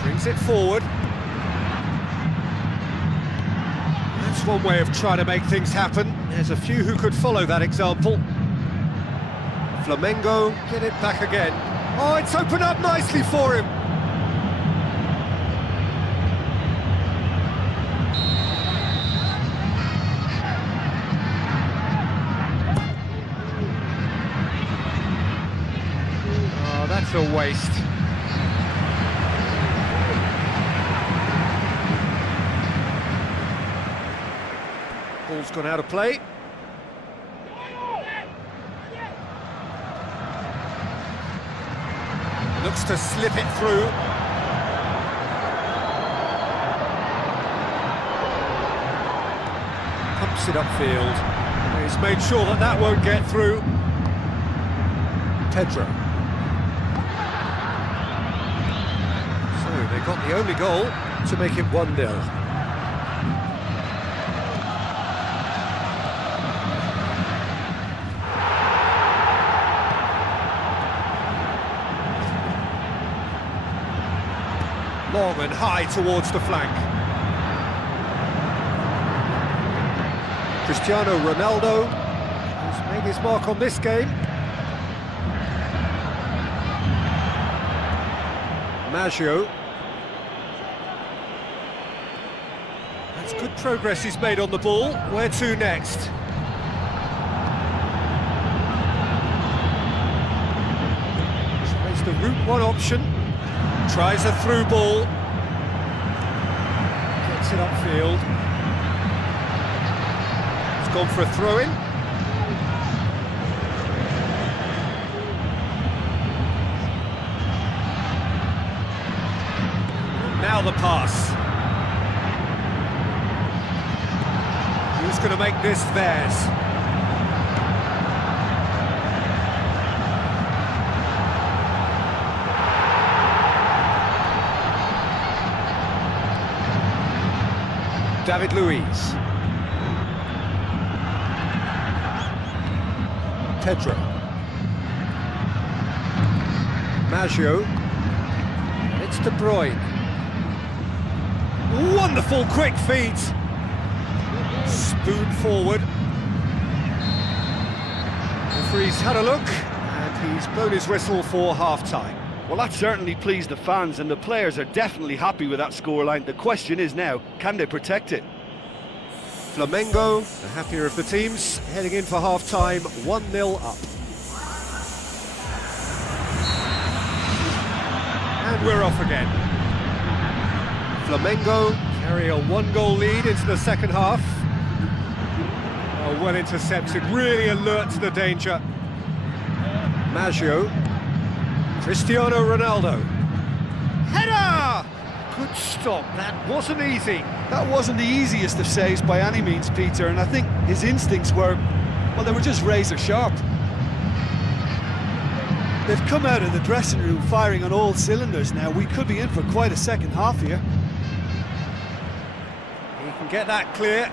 Brings it forward. That's one way of trying to make things happen. There's a few who could follow that example. Flamengo get it back again. Oh, it's opened up nicely for him. That's a waste. Ball's gone out of play. Looks to slip it through. Pumps it upfield. He's made sure that that won't get through. Pedro. got the only goal to make it 1-0. Long and high towards the flank. Cristiano Ronaldo has made his mark on this game. Maggio. That's good progress he's made on the ball. Where to next? Tries the route one option. Tries a through ball. Gets it upfield. It's gone for a throw-in. Now the pass. Who's going to make this theirs? David Luiz. Pedro. Maggio. And it's De Bruyne. Wonderful quick feet. Spoon forward. Referee's had a look and he's blown his whistle for half-time. Well, that certainly pleased the fans, and the players are definitely happy with that scoreline. The question is now, can they protect it? Flamengo, the happier of the teams, heading in for half-time, 1-0 up. And we're off again. Flamengo carry a one-goal lead into the second half. Oh, well intercepted, really alert to the danger. Maggio. Cristiano Ronaldo. Header! Good stop, that wasn't easy. That wasn't the easiest of saves by any means, Peter, and I think his instincts were, well, they were just razor sharp. They've come out of the dressing room firing on all cylinders now. We could be in for quite a second half here. He can get that clear.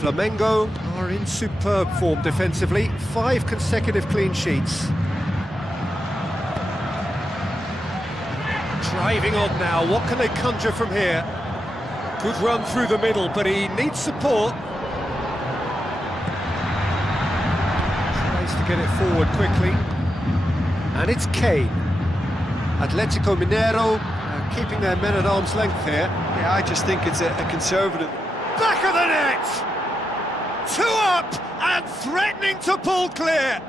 Flamengo are in superb form defensively, 5 consecutive clean sheets. Driving on now, what can they conjure from here? Good run through the middle, but he needs support. Tries to get it forward quickly. And it's Kane. Atletico Mineiro keeping their men at arm's length here. Yeah, I just think it's a conservative. Back of the net! 2 up and threatening to pull clear.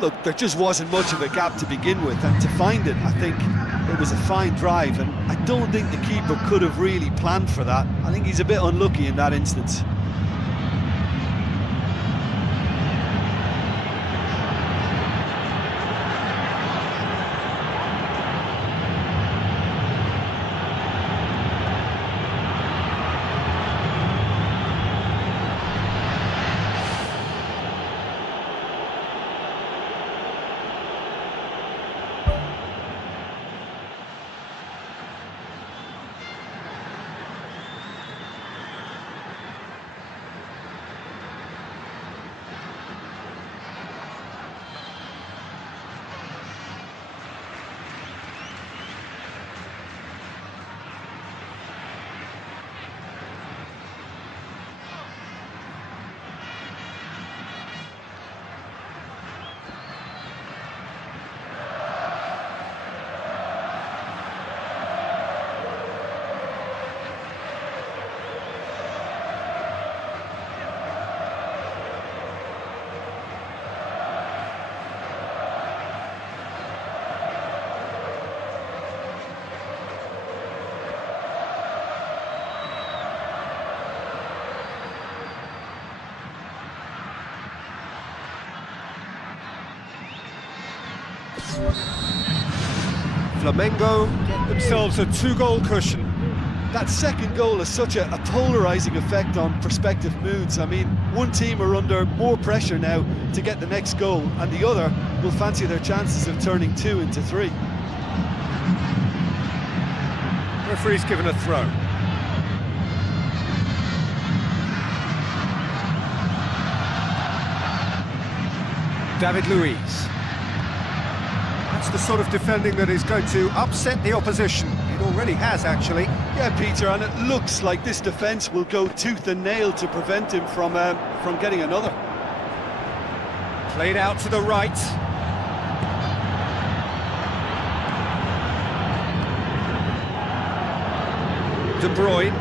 Look, there just wasn't much of a gap to begin with, and to find it, I think it was a fine drive, and I don't think the keeper could have really planned for that. I think he's a bit unlucky in that instance. Flamengo get themselves a 2-goal cushion. That second goal has such a polarising effect on prospective moods. I mean, one team are under more pressure now to get the next goal, and the other will fancy their chances of turning 2 into 3. Referee's given a throw. David Luiz. That's the sort of defending that is going to upset the opposition. It already has, actually. Yeah, Peter, and it looks like this defence will go tooth and nail to prevent him from getting another. Played out to the right. De Bruyne.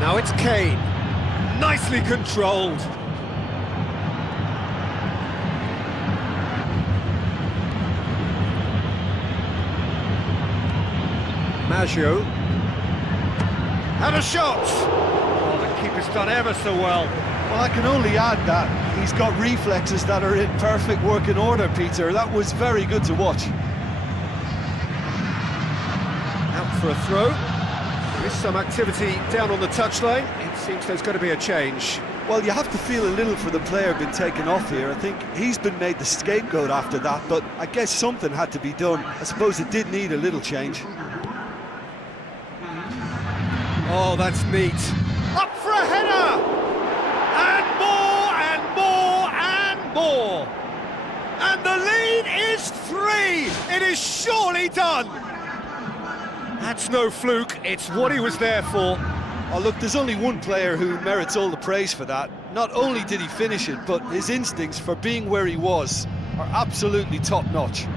Now it's Kane. Nicely controlled. Maggio. Had a shot! Oh, the keeper's done ever so well. Well, I can only add that he's got reflexes that are in perfect working order, Peter. That was very good to watch. Out for a throw. There is some activity down on the touchline. It seems there's going to be a change. Well, you have to feel a little for the player being taken off here. I think he's been made the scapegoat after that, but I guess something had to be done. I suppose it did need a little change. Oh, that's neat. Up for a header! And more, and more, and more! And the lead is 3! It is surely done! That's no fluke, it's what he was there for. Oh, look, there's only one player who merits all the praise for that. Not only did he finish it, but his instincts for being where he was are absolutely top-notch.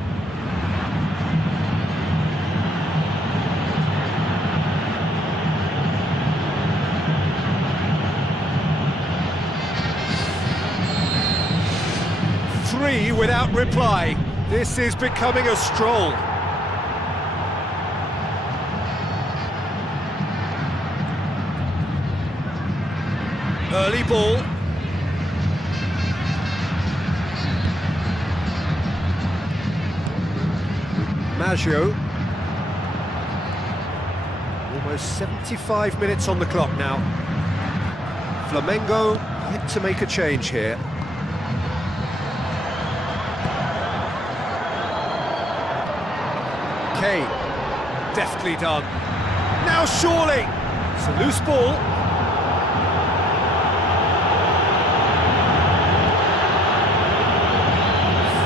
Three without reply. This is becoming a stroll. Early ball. Maggio. Almost 75 minutes on the clock now. Flamengo need to make a change here. Kane, deftly done. Now surely, it's a loose ball.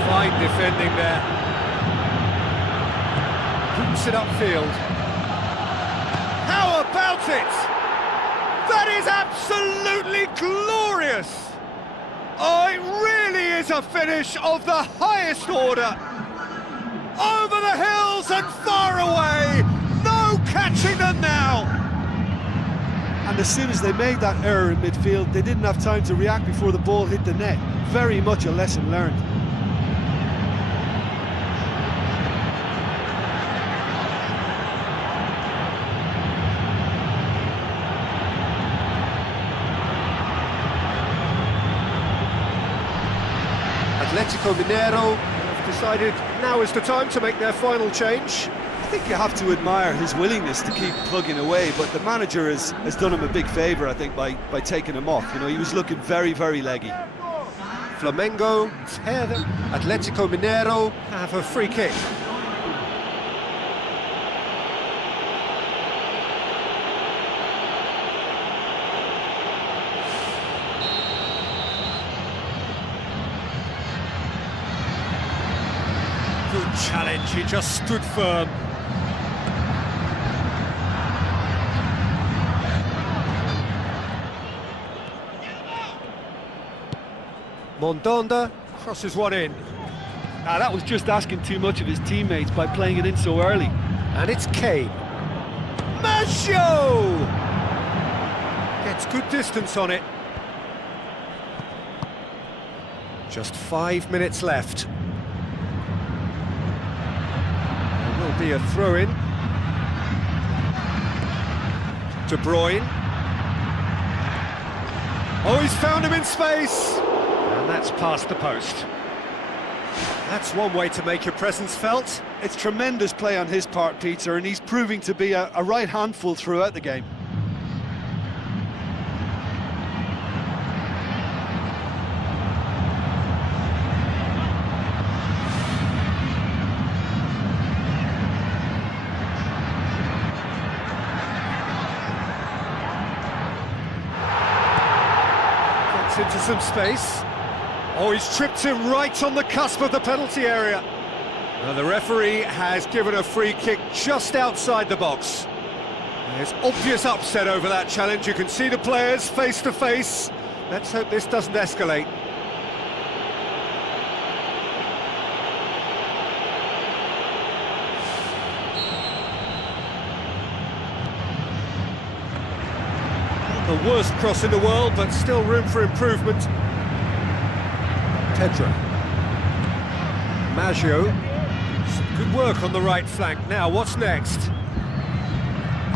Fine defending there. Hoops it upfield. How about it? That is absolutely glorious! Oh, it really is a finish of the highest order. Over the hills and far away, no catching them now! And as soon as they made that error in midfield, they didn't have time to react before the ball hit the net. Very much a lesson learned. Atletico Mineiro decided now is the time to make their final change. I think you have to admire his willingness to keep plugging away, but the manager has done him a big favour, I think, by taking him off. You know, he was looking very, very leggy. Flamengo tear them. Atletico Mineiro have a free kick. Good challenge, he just stood firm. Mondonda crosses one in. Now that was just asking too much of his teammates by playing it in so early. And it's Kane. Maggio! Gets good distance on it. Just 5 minutes left. There will be a throw-in. De Bruyne. Oh, he's found him in space! And that's past the post. That's one way to make your presence felt. It's tremendous play on his part, Peter, and he's proving to be a right handful throughout the game. Gets into some space. Oh, he's tripped him right on the cusp of the penalty area. Now the referee has given a free kick just outside the box. There's obvious upset over that challenge. You can see the players face to face. Let's hope this doesn't escalate. Not the worst cross in the world, but still room for improvement. Pedro. Maggio. Some good work on the right flank. Now, what's next?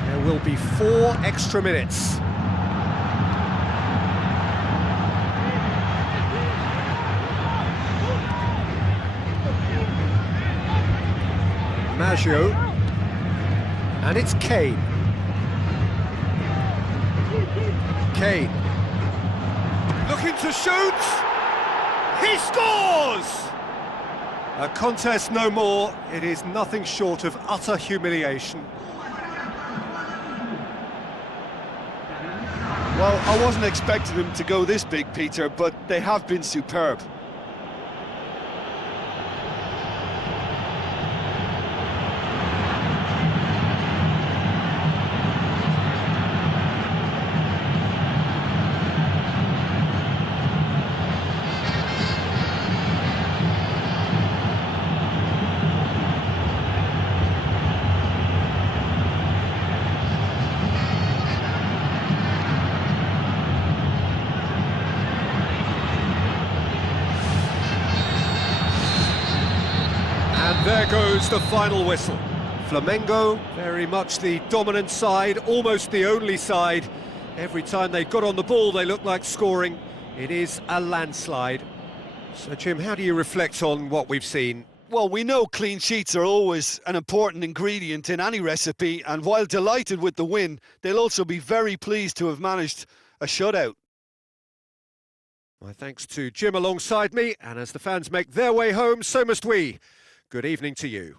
There will be 4 extra minutes. Maggio. And it's Kane. Kane. Looking to shoot! He scores! A contest no more. It is nothing short of utter humiliation. Well, I wasn't expecting them to go this big, Peter, but they have been superb. There goes the final whistle. Flamengo, very much the dominant side, almost the only side. Every time they got on the ball, they looked like scoring. It is a landslide. So, Jim, how do you reflect on what we've seen? Well, we know clean sheets are always an important ingredient in any recipe, and while delighted with the win, they'll also be very pleased to have managed a shutout. My thanks to Jim alongside me, and as the fans make their way home, so must we. Good evening to you.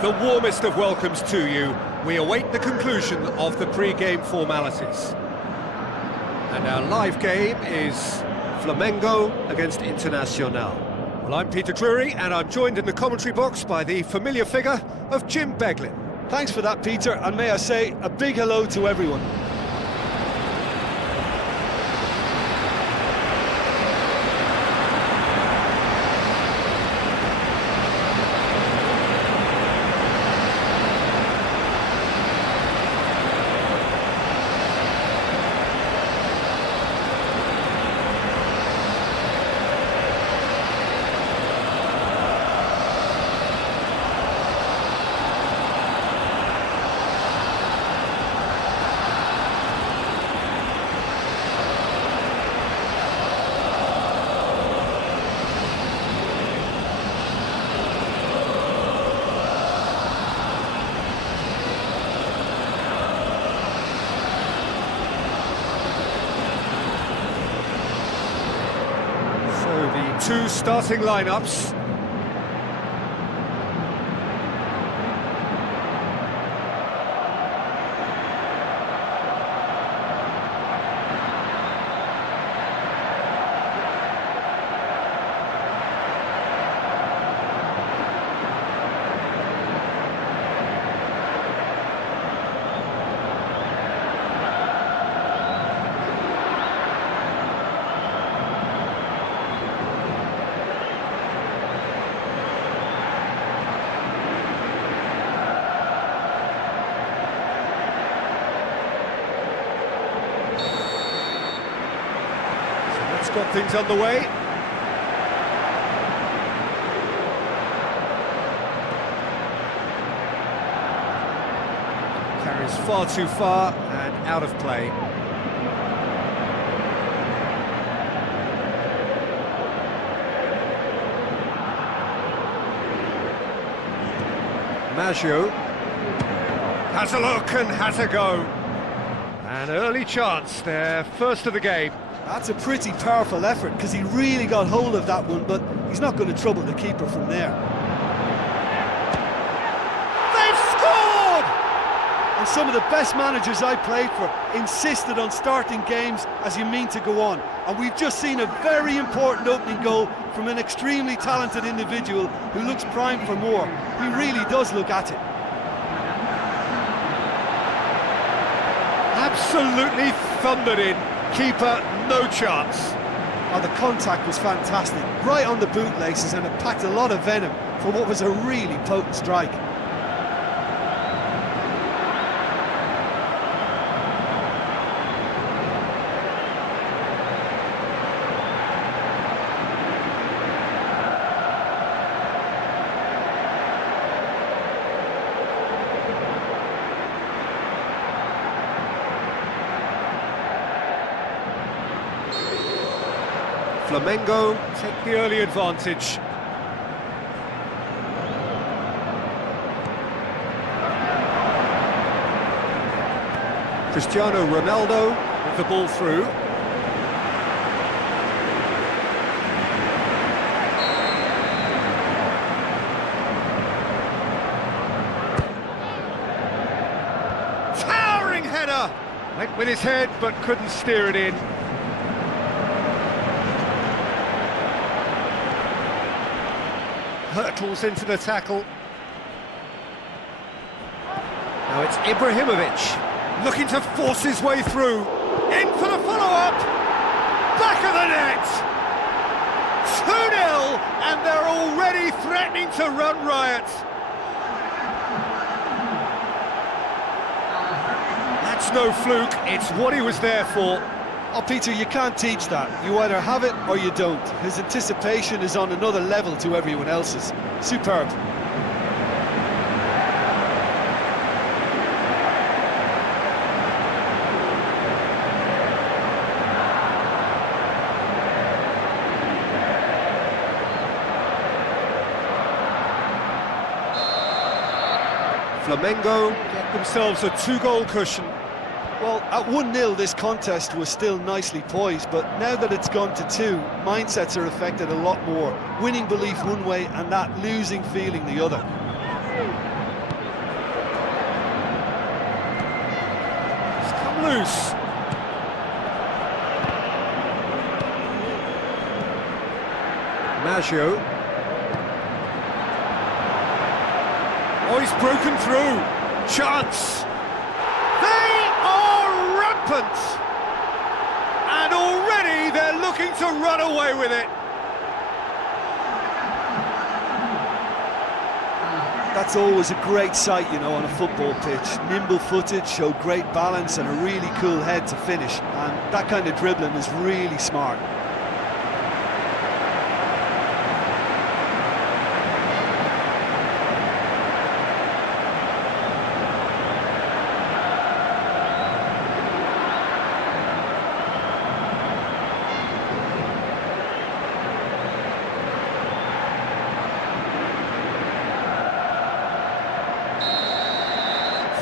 The warmest of welcomes to you. We await the conclusion of the pre-game formalities. And our live game is Flamengo against Internacional. Well, I'm Peter Drury, and I'm joined in the commentary box by the familiar figure of Jim Beglin. Thanks for that, Peter, and may I say a big hello to everyone. Two starting lineups. Got things underway. Carries far too far and out of play. Maggio has a look and has a go. An early chance there, first of the game. That's a pretty powerful effort, because he really got hold of that one, but he's not going to trouble the keeper from there. They've scored! And some of the best managers I played for insisted on starting games as you mean to go on. And we've just seen a very important opening goal from an extremely talented individual who looks primed for more. He really does look at it. Absolutely thundered in. Keeper, no chance. Oh, the contact was fantastic, right on the bootlaces, and it packed a lot of venom for what was a really potent strike. Flamengo take the early advantage. Cristiano Ronaldo with the ball through. Towering header! Went with his head but couldn't steer it in. Hurtles into the tackle. Now it's Ibrahimovic, looking to force his way through. In for the follow-up! Back of the net! 2-0, and they're already threatening to run riot. That's no fluke, it's what he was there for. Oh, Peter, you can't teach that. You either have it or you don't. His anticipation is on another level to everyone else's. Superb. Flamengo get themselves a 2-goal cushion. Well, at 1-0 this contest was still nicely poised, but now that it's gone to 2, mindsets are affected a lot more. Winning belief one way and that losing feeling the other. It's come loose. Maggio. Oh, he's broken through. Chance. They are rampant. And already they're looking to run away with it. That's always a great sight, you know, on a football pitch. Nimble-footed, show great balance and a really cool head to finish. And that kind of dribbling is really smart.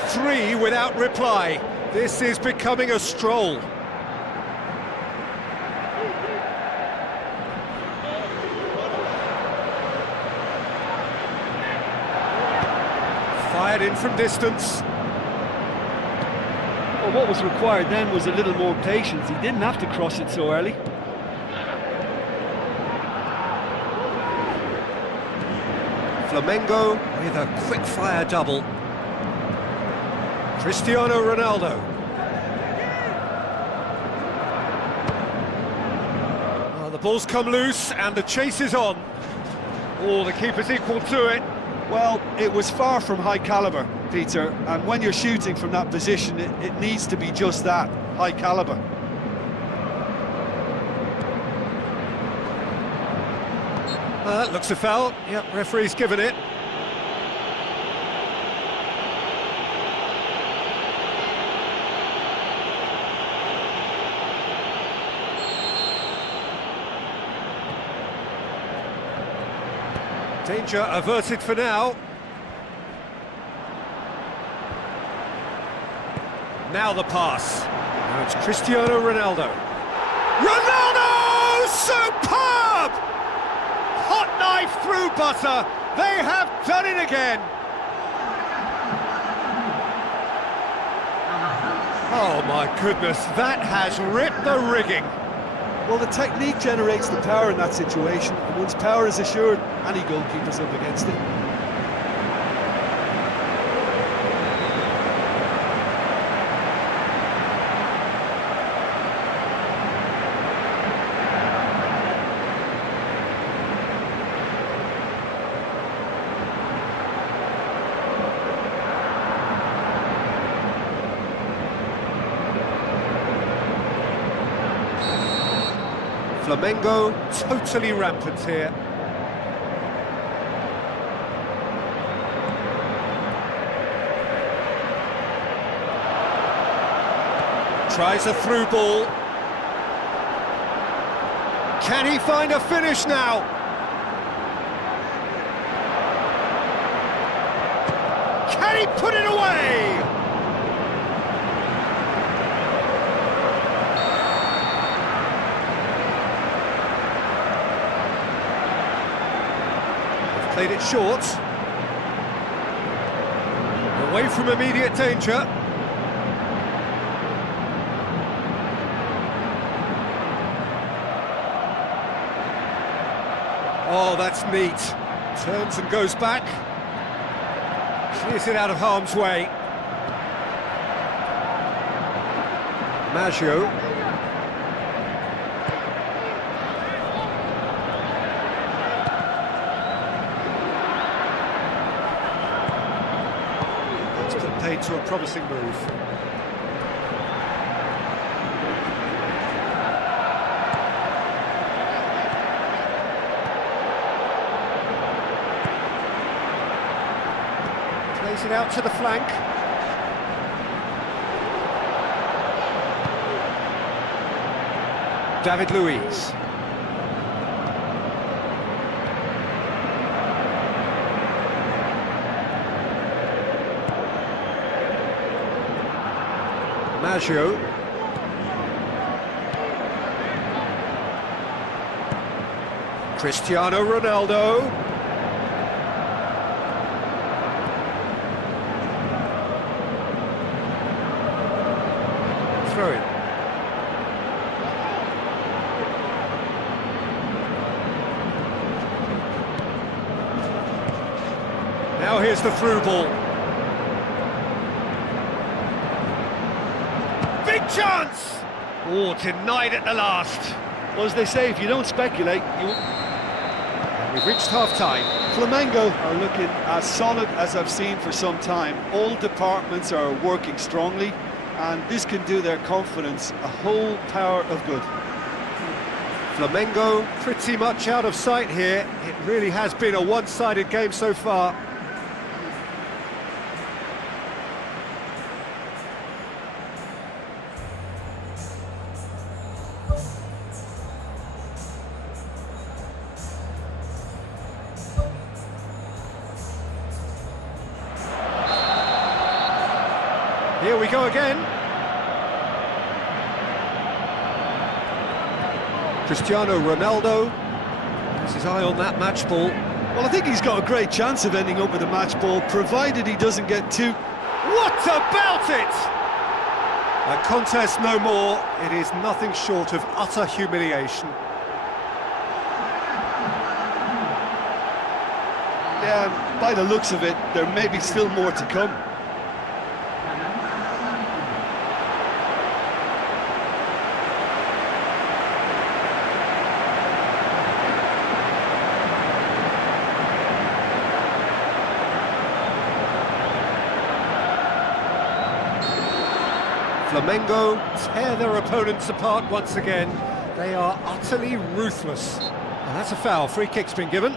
Three without reply. This is becoming a stroll. Fired in from distance. Well, what was required then was a little more patience. He didn't have to cross it so early. Flamengo with a quick-fire double. Cristiano Ronaldo. Oh, the ball's come loose and the chase is on. Oh, the keeper's equal to it. Well, it was far from high caliber, Peter, and when you're shooting from that position, it needs to be just that, high caliber. That looks a foul. Yep, referee's given it. Danger averted for now. Now the pass. Now it's Cristiano Ronaldo. Ronaldo! Superb! Hot knife through butter. They have done it again. Oh my goodness, that has ripped the rigging. Well, the technique generates the power in that situation, and once power is assured, any goalkeeper's up against it. Flamengo totally rampant here. Tries a through ball. Can he find a finish now? Can he put it away? Played it short. Away from immediate danger. Oh, that's neat. Turns and goes back. Clears it out of harm's way. Maggio. Paid to a promising move. Plays it out to the flank. David Luiz. Baggio. Cristiano Ronaldo. Throw in. Now here's the through ball. Big chance! Oh, denied at the last. Well, as they say, if you don't speculate, you... We've reached half-time. Flamengo are looking as solid as I've seen for some time. All departments are working strongly, and this can do their confidence a whole power of good. Flamengo pretty much out of sight here. It really has been a one-sided game so far. Here we go again. Cristiano Ronaldo has his eye on that match ball. Well, I think he's got a great chance of ending up with a match ball, provided he doesn't get too... What about it? A contest no more. It is nothing short of utter humiliation. Yeah, by the looks of it, there may be still more to come. Flamengo tear their opponents apart once again. They are utterly ruthless. And that's a foul. Free kick's been given.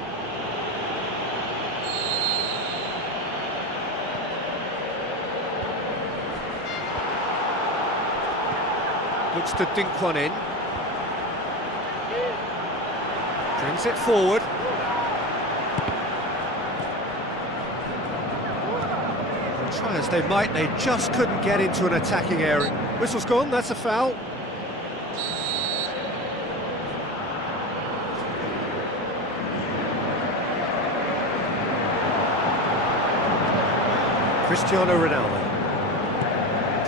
Looks to dink one in. Brings it forward. Try as they might, they just couldn't get into an attacking area. Whistle's gone, that's a foul. Cristiano Ronaldo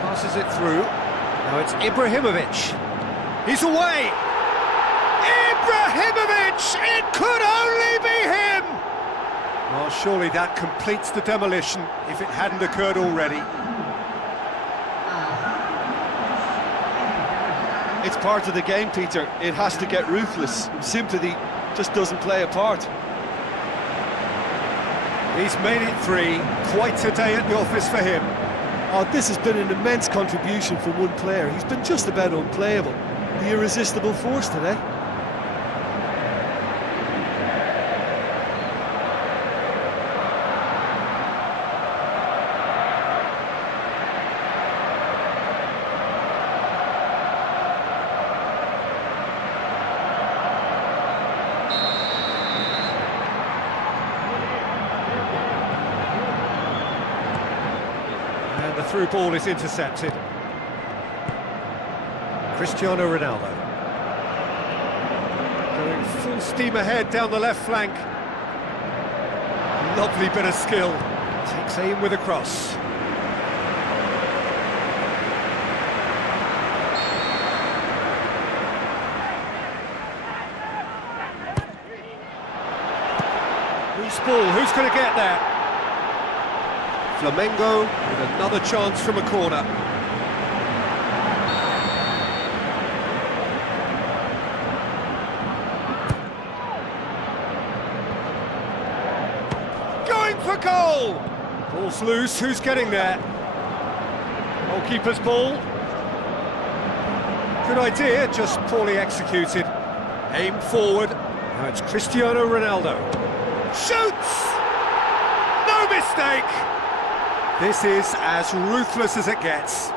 passes it through. Now it's Ibrahimovic. He's away! Ibrahimovic! It could only be him! Well, surely that completes the demolition if it hadn't occurred already. It's part of the game, Peter. It has to get ruthless. Sympathy just doesn't play a part. He's made it 3. Quite a day at the office for him. Oh, this has been an immense contribution from one player. He's been just about unplayable. The irresistible force today. And the through ball is intercepted. Cristiano Ronaldo. Going full steam ahead down the left flank. Lovely bit of skill. Takes aim with a cross. Loose ball, who's going to get there? Flamengo with another chance from a corner. Going for goal! Ball's loose, who's getting there? Goalkeeper's ball. Good idea, just poorly executed. Aim forward. Now it's Cristiano Ronaldo. Shoots! No mistake! This is as ruthless as it gets.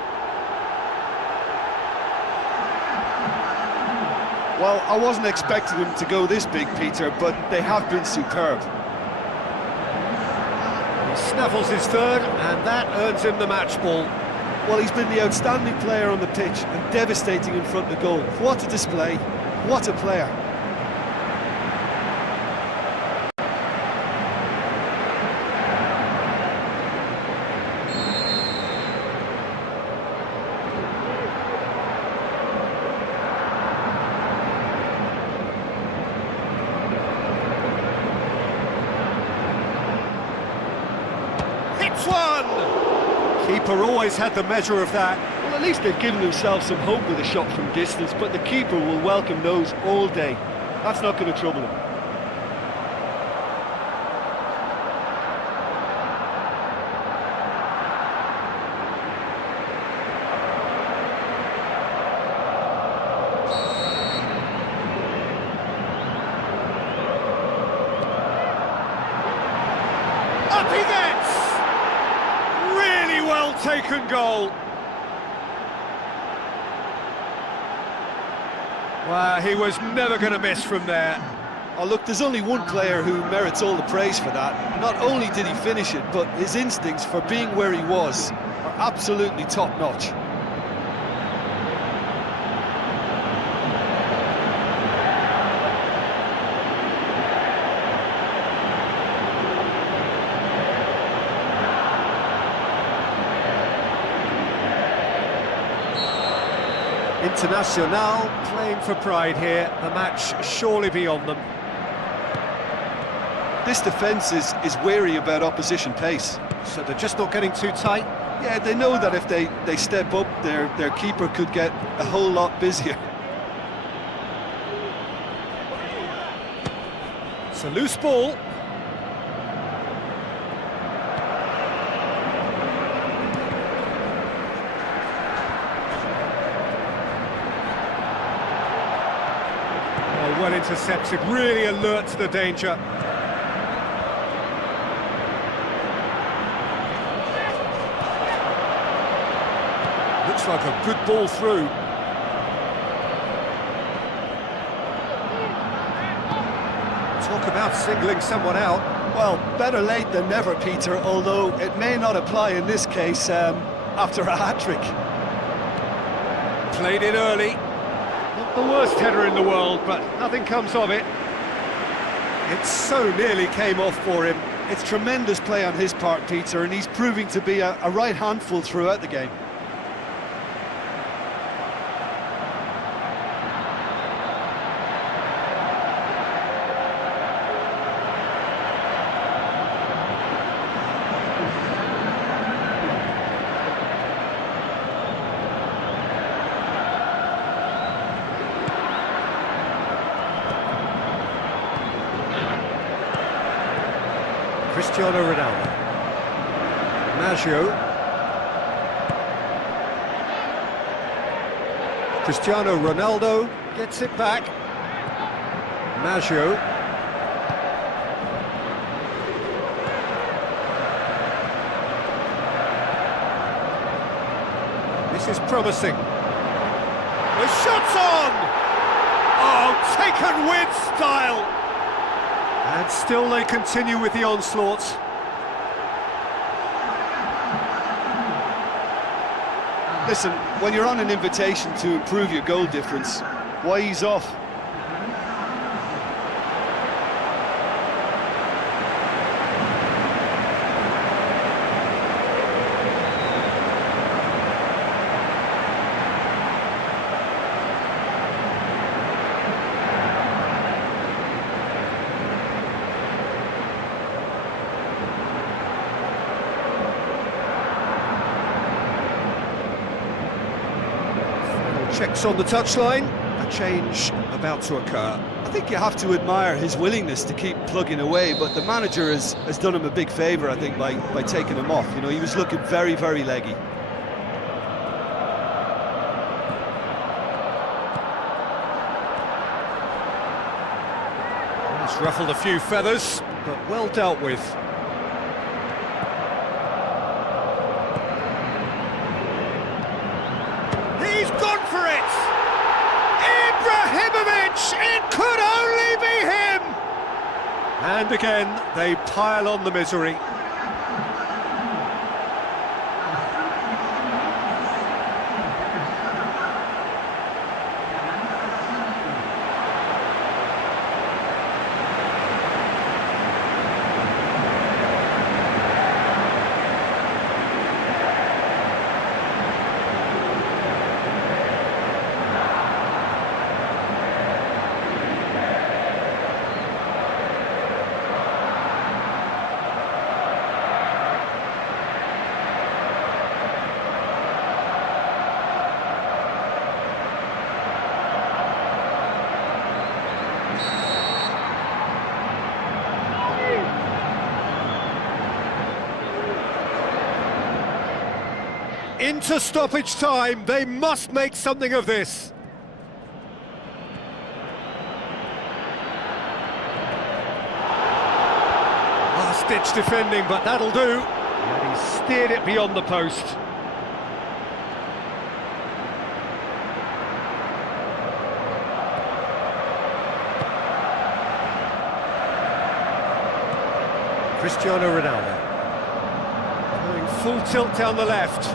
Well, I wasn't expecting them to go this big, Peter, but they have been superb. He snaffles his third, and that earns him the match ball. Well, he's been the outstanding player on the pitch and devastating in front of goal. What a display, what a player. Keeper always had the measure of that. Well, at least they've given themselves some hope with a shot from distance, but the keeper will welcome those all day. That's not going to trouble him. Up he gets! Really well taken goal. Well, he was never going to miss from there. Oh, look, there's only one player who merits all the praise for that. Not only did he finish it, but his instincts for being where he was are absolutely top-notch. Internacional playing for pride here, a match surely beyond them. This defence is wary about opposition pace. So they're just not getting too tight? Yeah, they know that if they step up, their keeper could get a whole lot busier. It's a loose ball. Well intercepted, really alert to the danger. Looks like a good ball through. Talk about singling someone out. Well, better late than never, Peter, although it may not apply in this case after a hat-trick. Played it early. Not the worst header in the world, but nothing comes of it. It so nearly came off for him. It's tremendous play on his part, Peter, and he's proving to be a right handful throughout the game. Cristiano Ronaldo. Maggio. Cristiano Ronaldo gets it back. Maggio. This is promising. The shot's on! Oh, taken with style! And still they continue with the onslaughts. Listen, when you're on an invitation to improve your goal difference, why ease off? Checks on the touchline, a change about to occur. I think you have to admire his willingness to keep plugging away, but the manager has done him a big favour, I think, by taking him off. You know, he was looking very, very leggy. He's ruffled a few feathers, but well dealt with. He's gone for it! Ibrahimovic! It could only be him! And again, they pile on the misery. Into stoppage time, they must make something of this. Last-ditch defending, but that'll do. And he steered it beyond the post. Cristiano Ronaldo. Going full tilt down the left.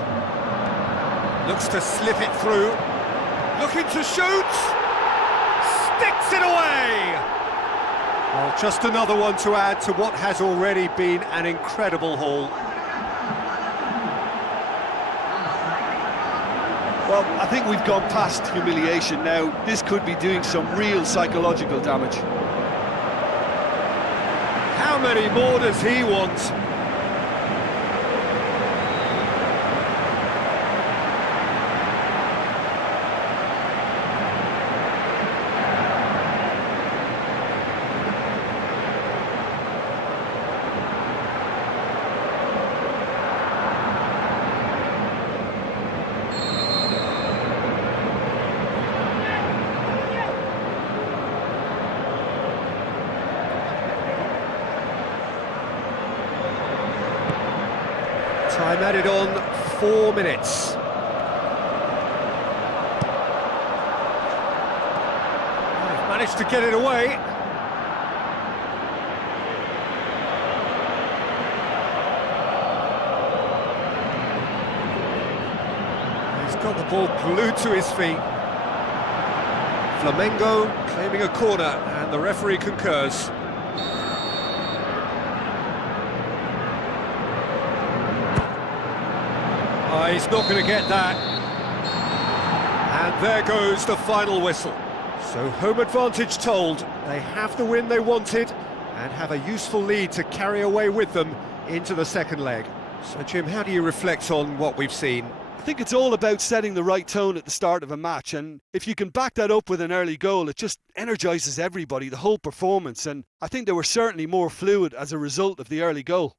Looks to slip it through. Looking to shoot. Sticks it away. Well, just another one to add to what has already been an incredible haul. Well, I think we've gone past humiliation now. This could be doing some real psychological damage. How many more does he want? Time added on 4 minutes. They've managed to get it away. He's got the ball glued to his feet. Flamengo claiming a corner, and the referee concurs. He's not going to get that. And there goes the final whistle. So home advantage told. They have the win they wanted and have a useful lead to carry away with them into the second leg. So Jim, how do you reflect on what we've seen? I think it's all about setting the right tone at the start of a match, and if you can back that up with an early goal, it just energises everybody, the whole performance, and I think they were certainly more fluid as a result of the early goal.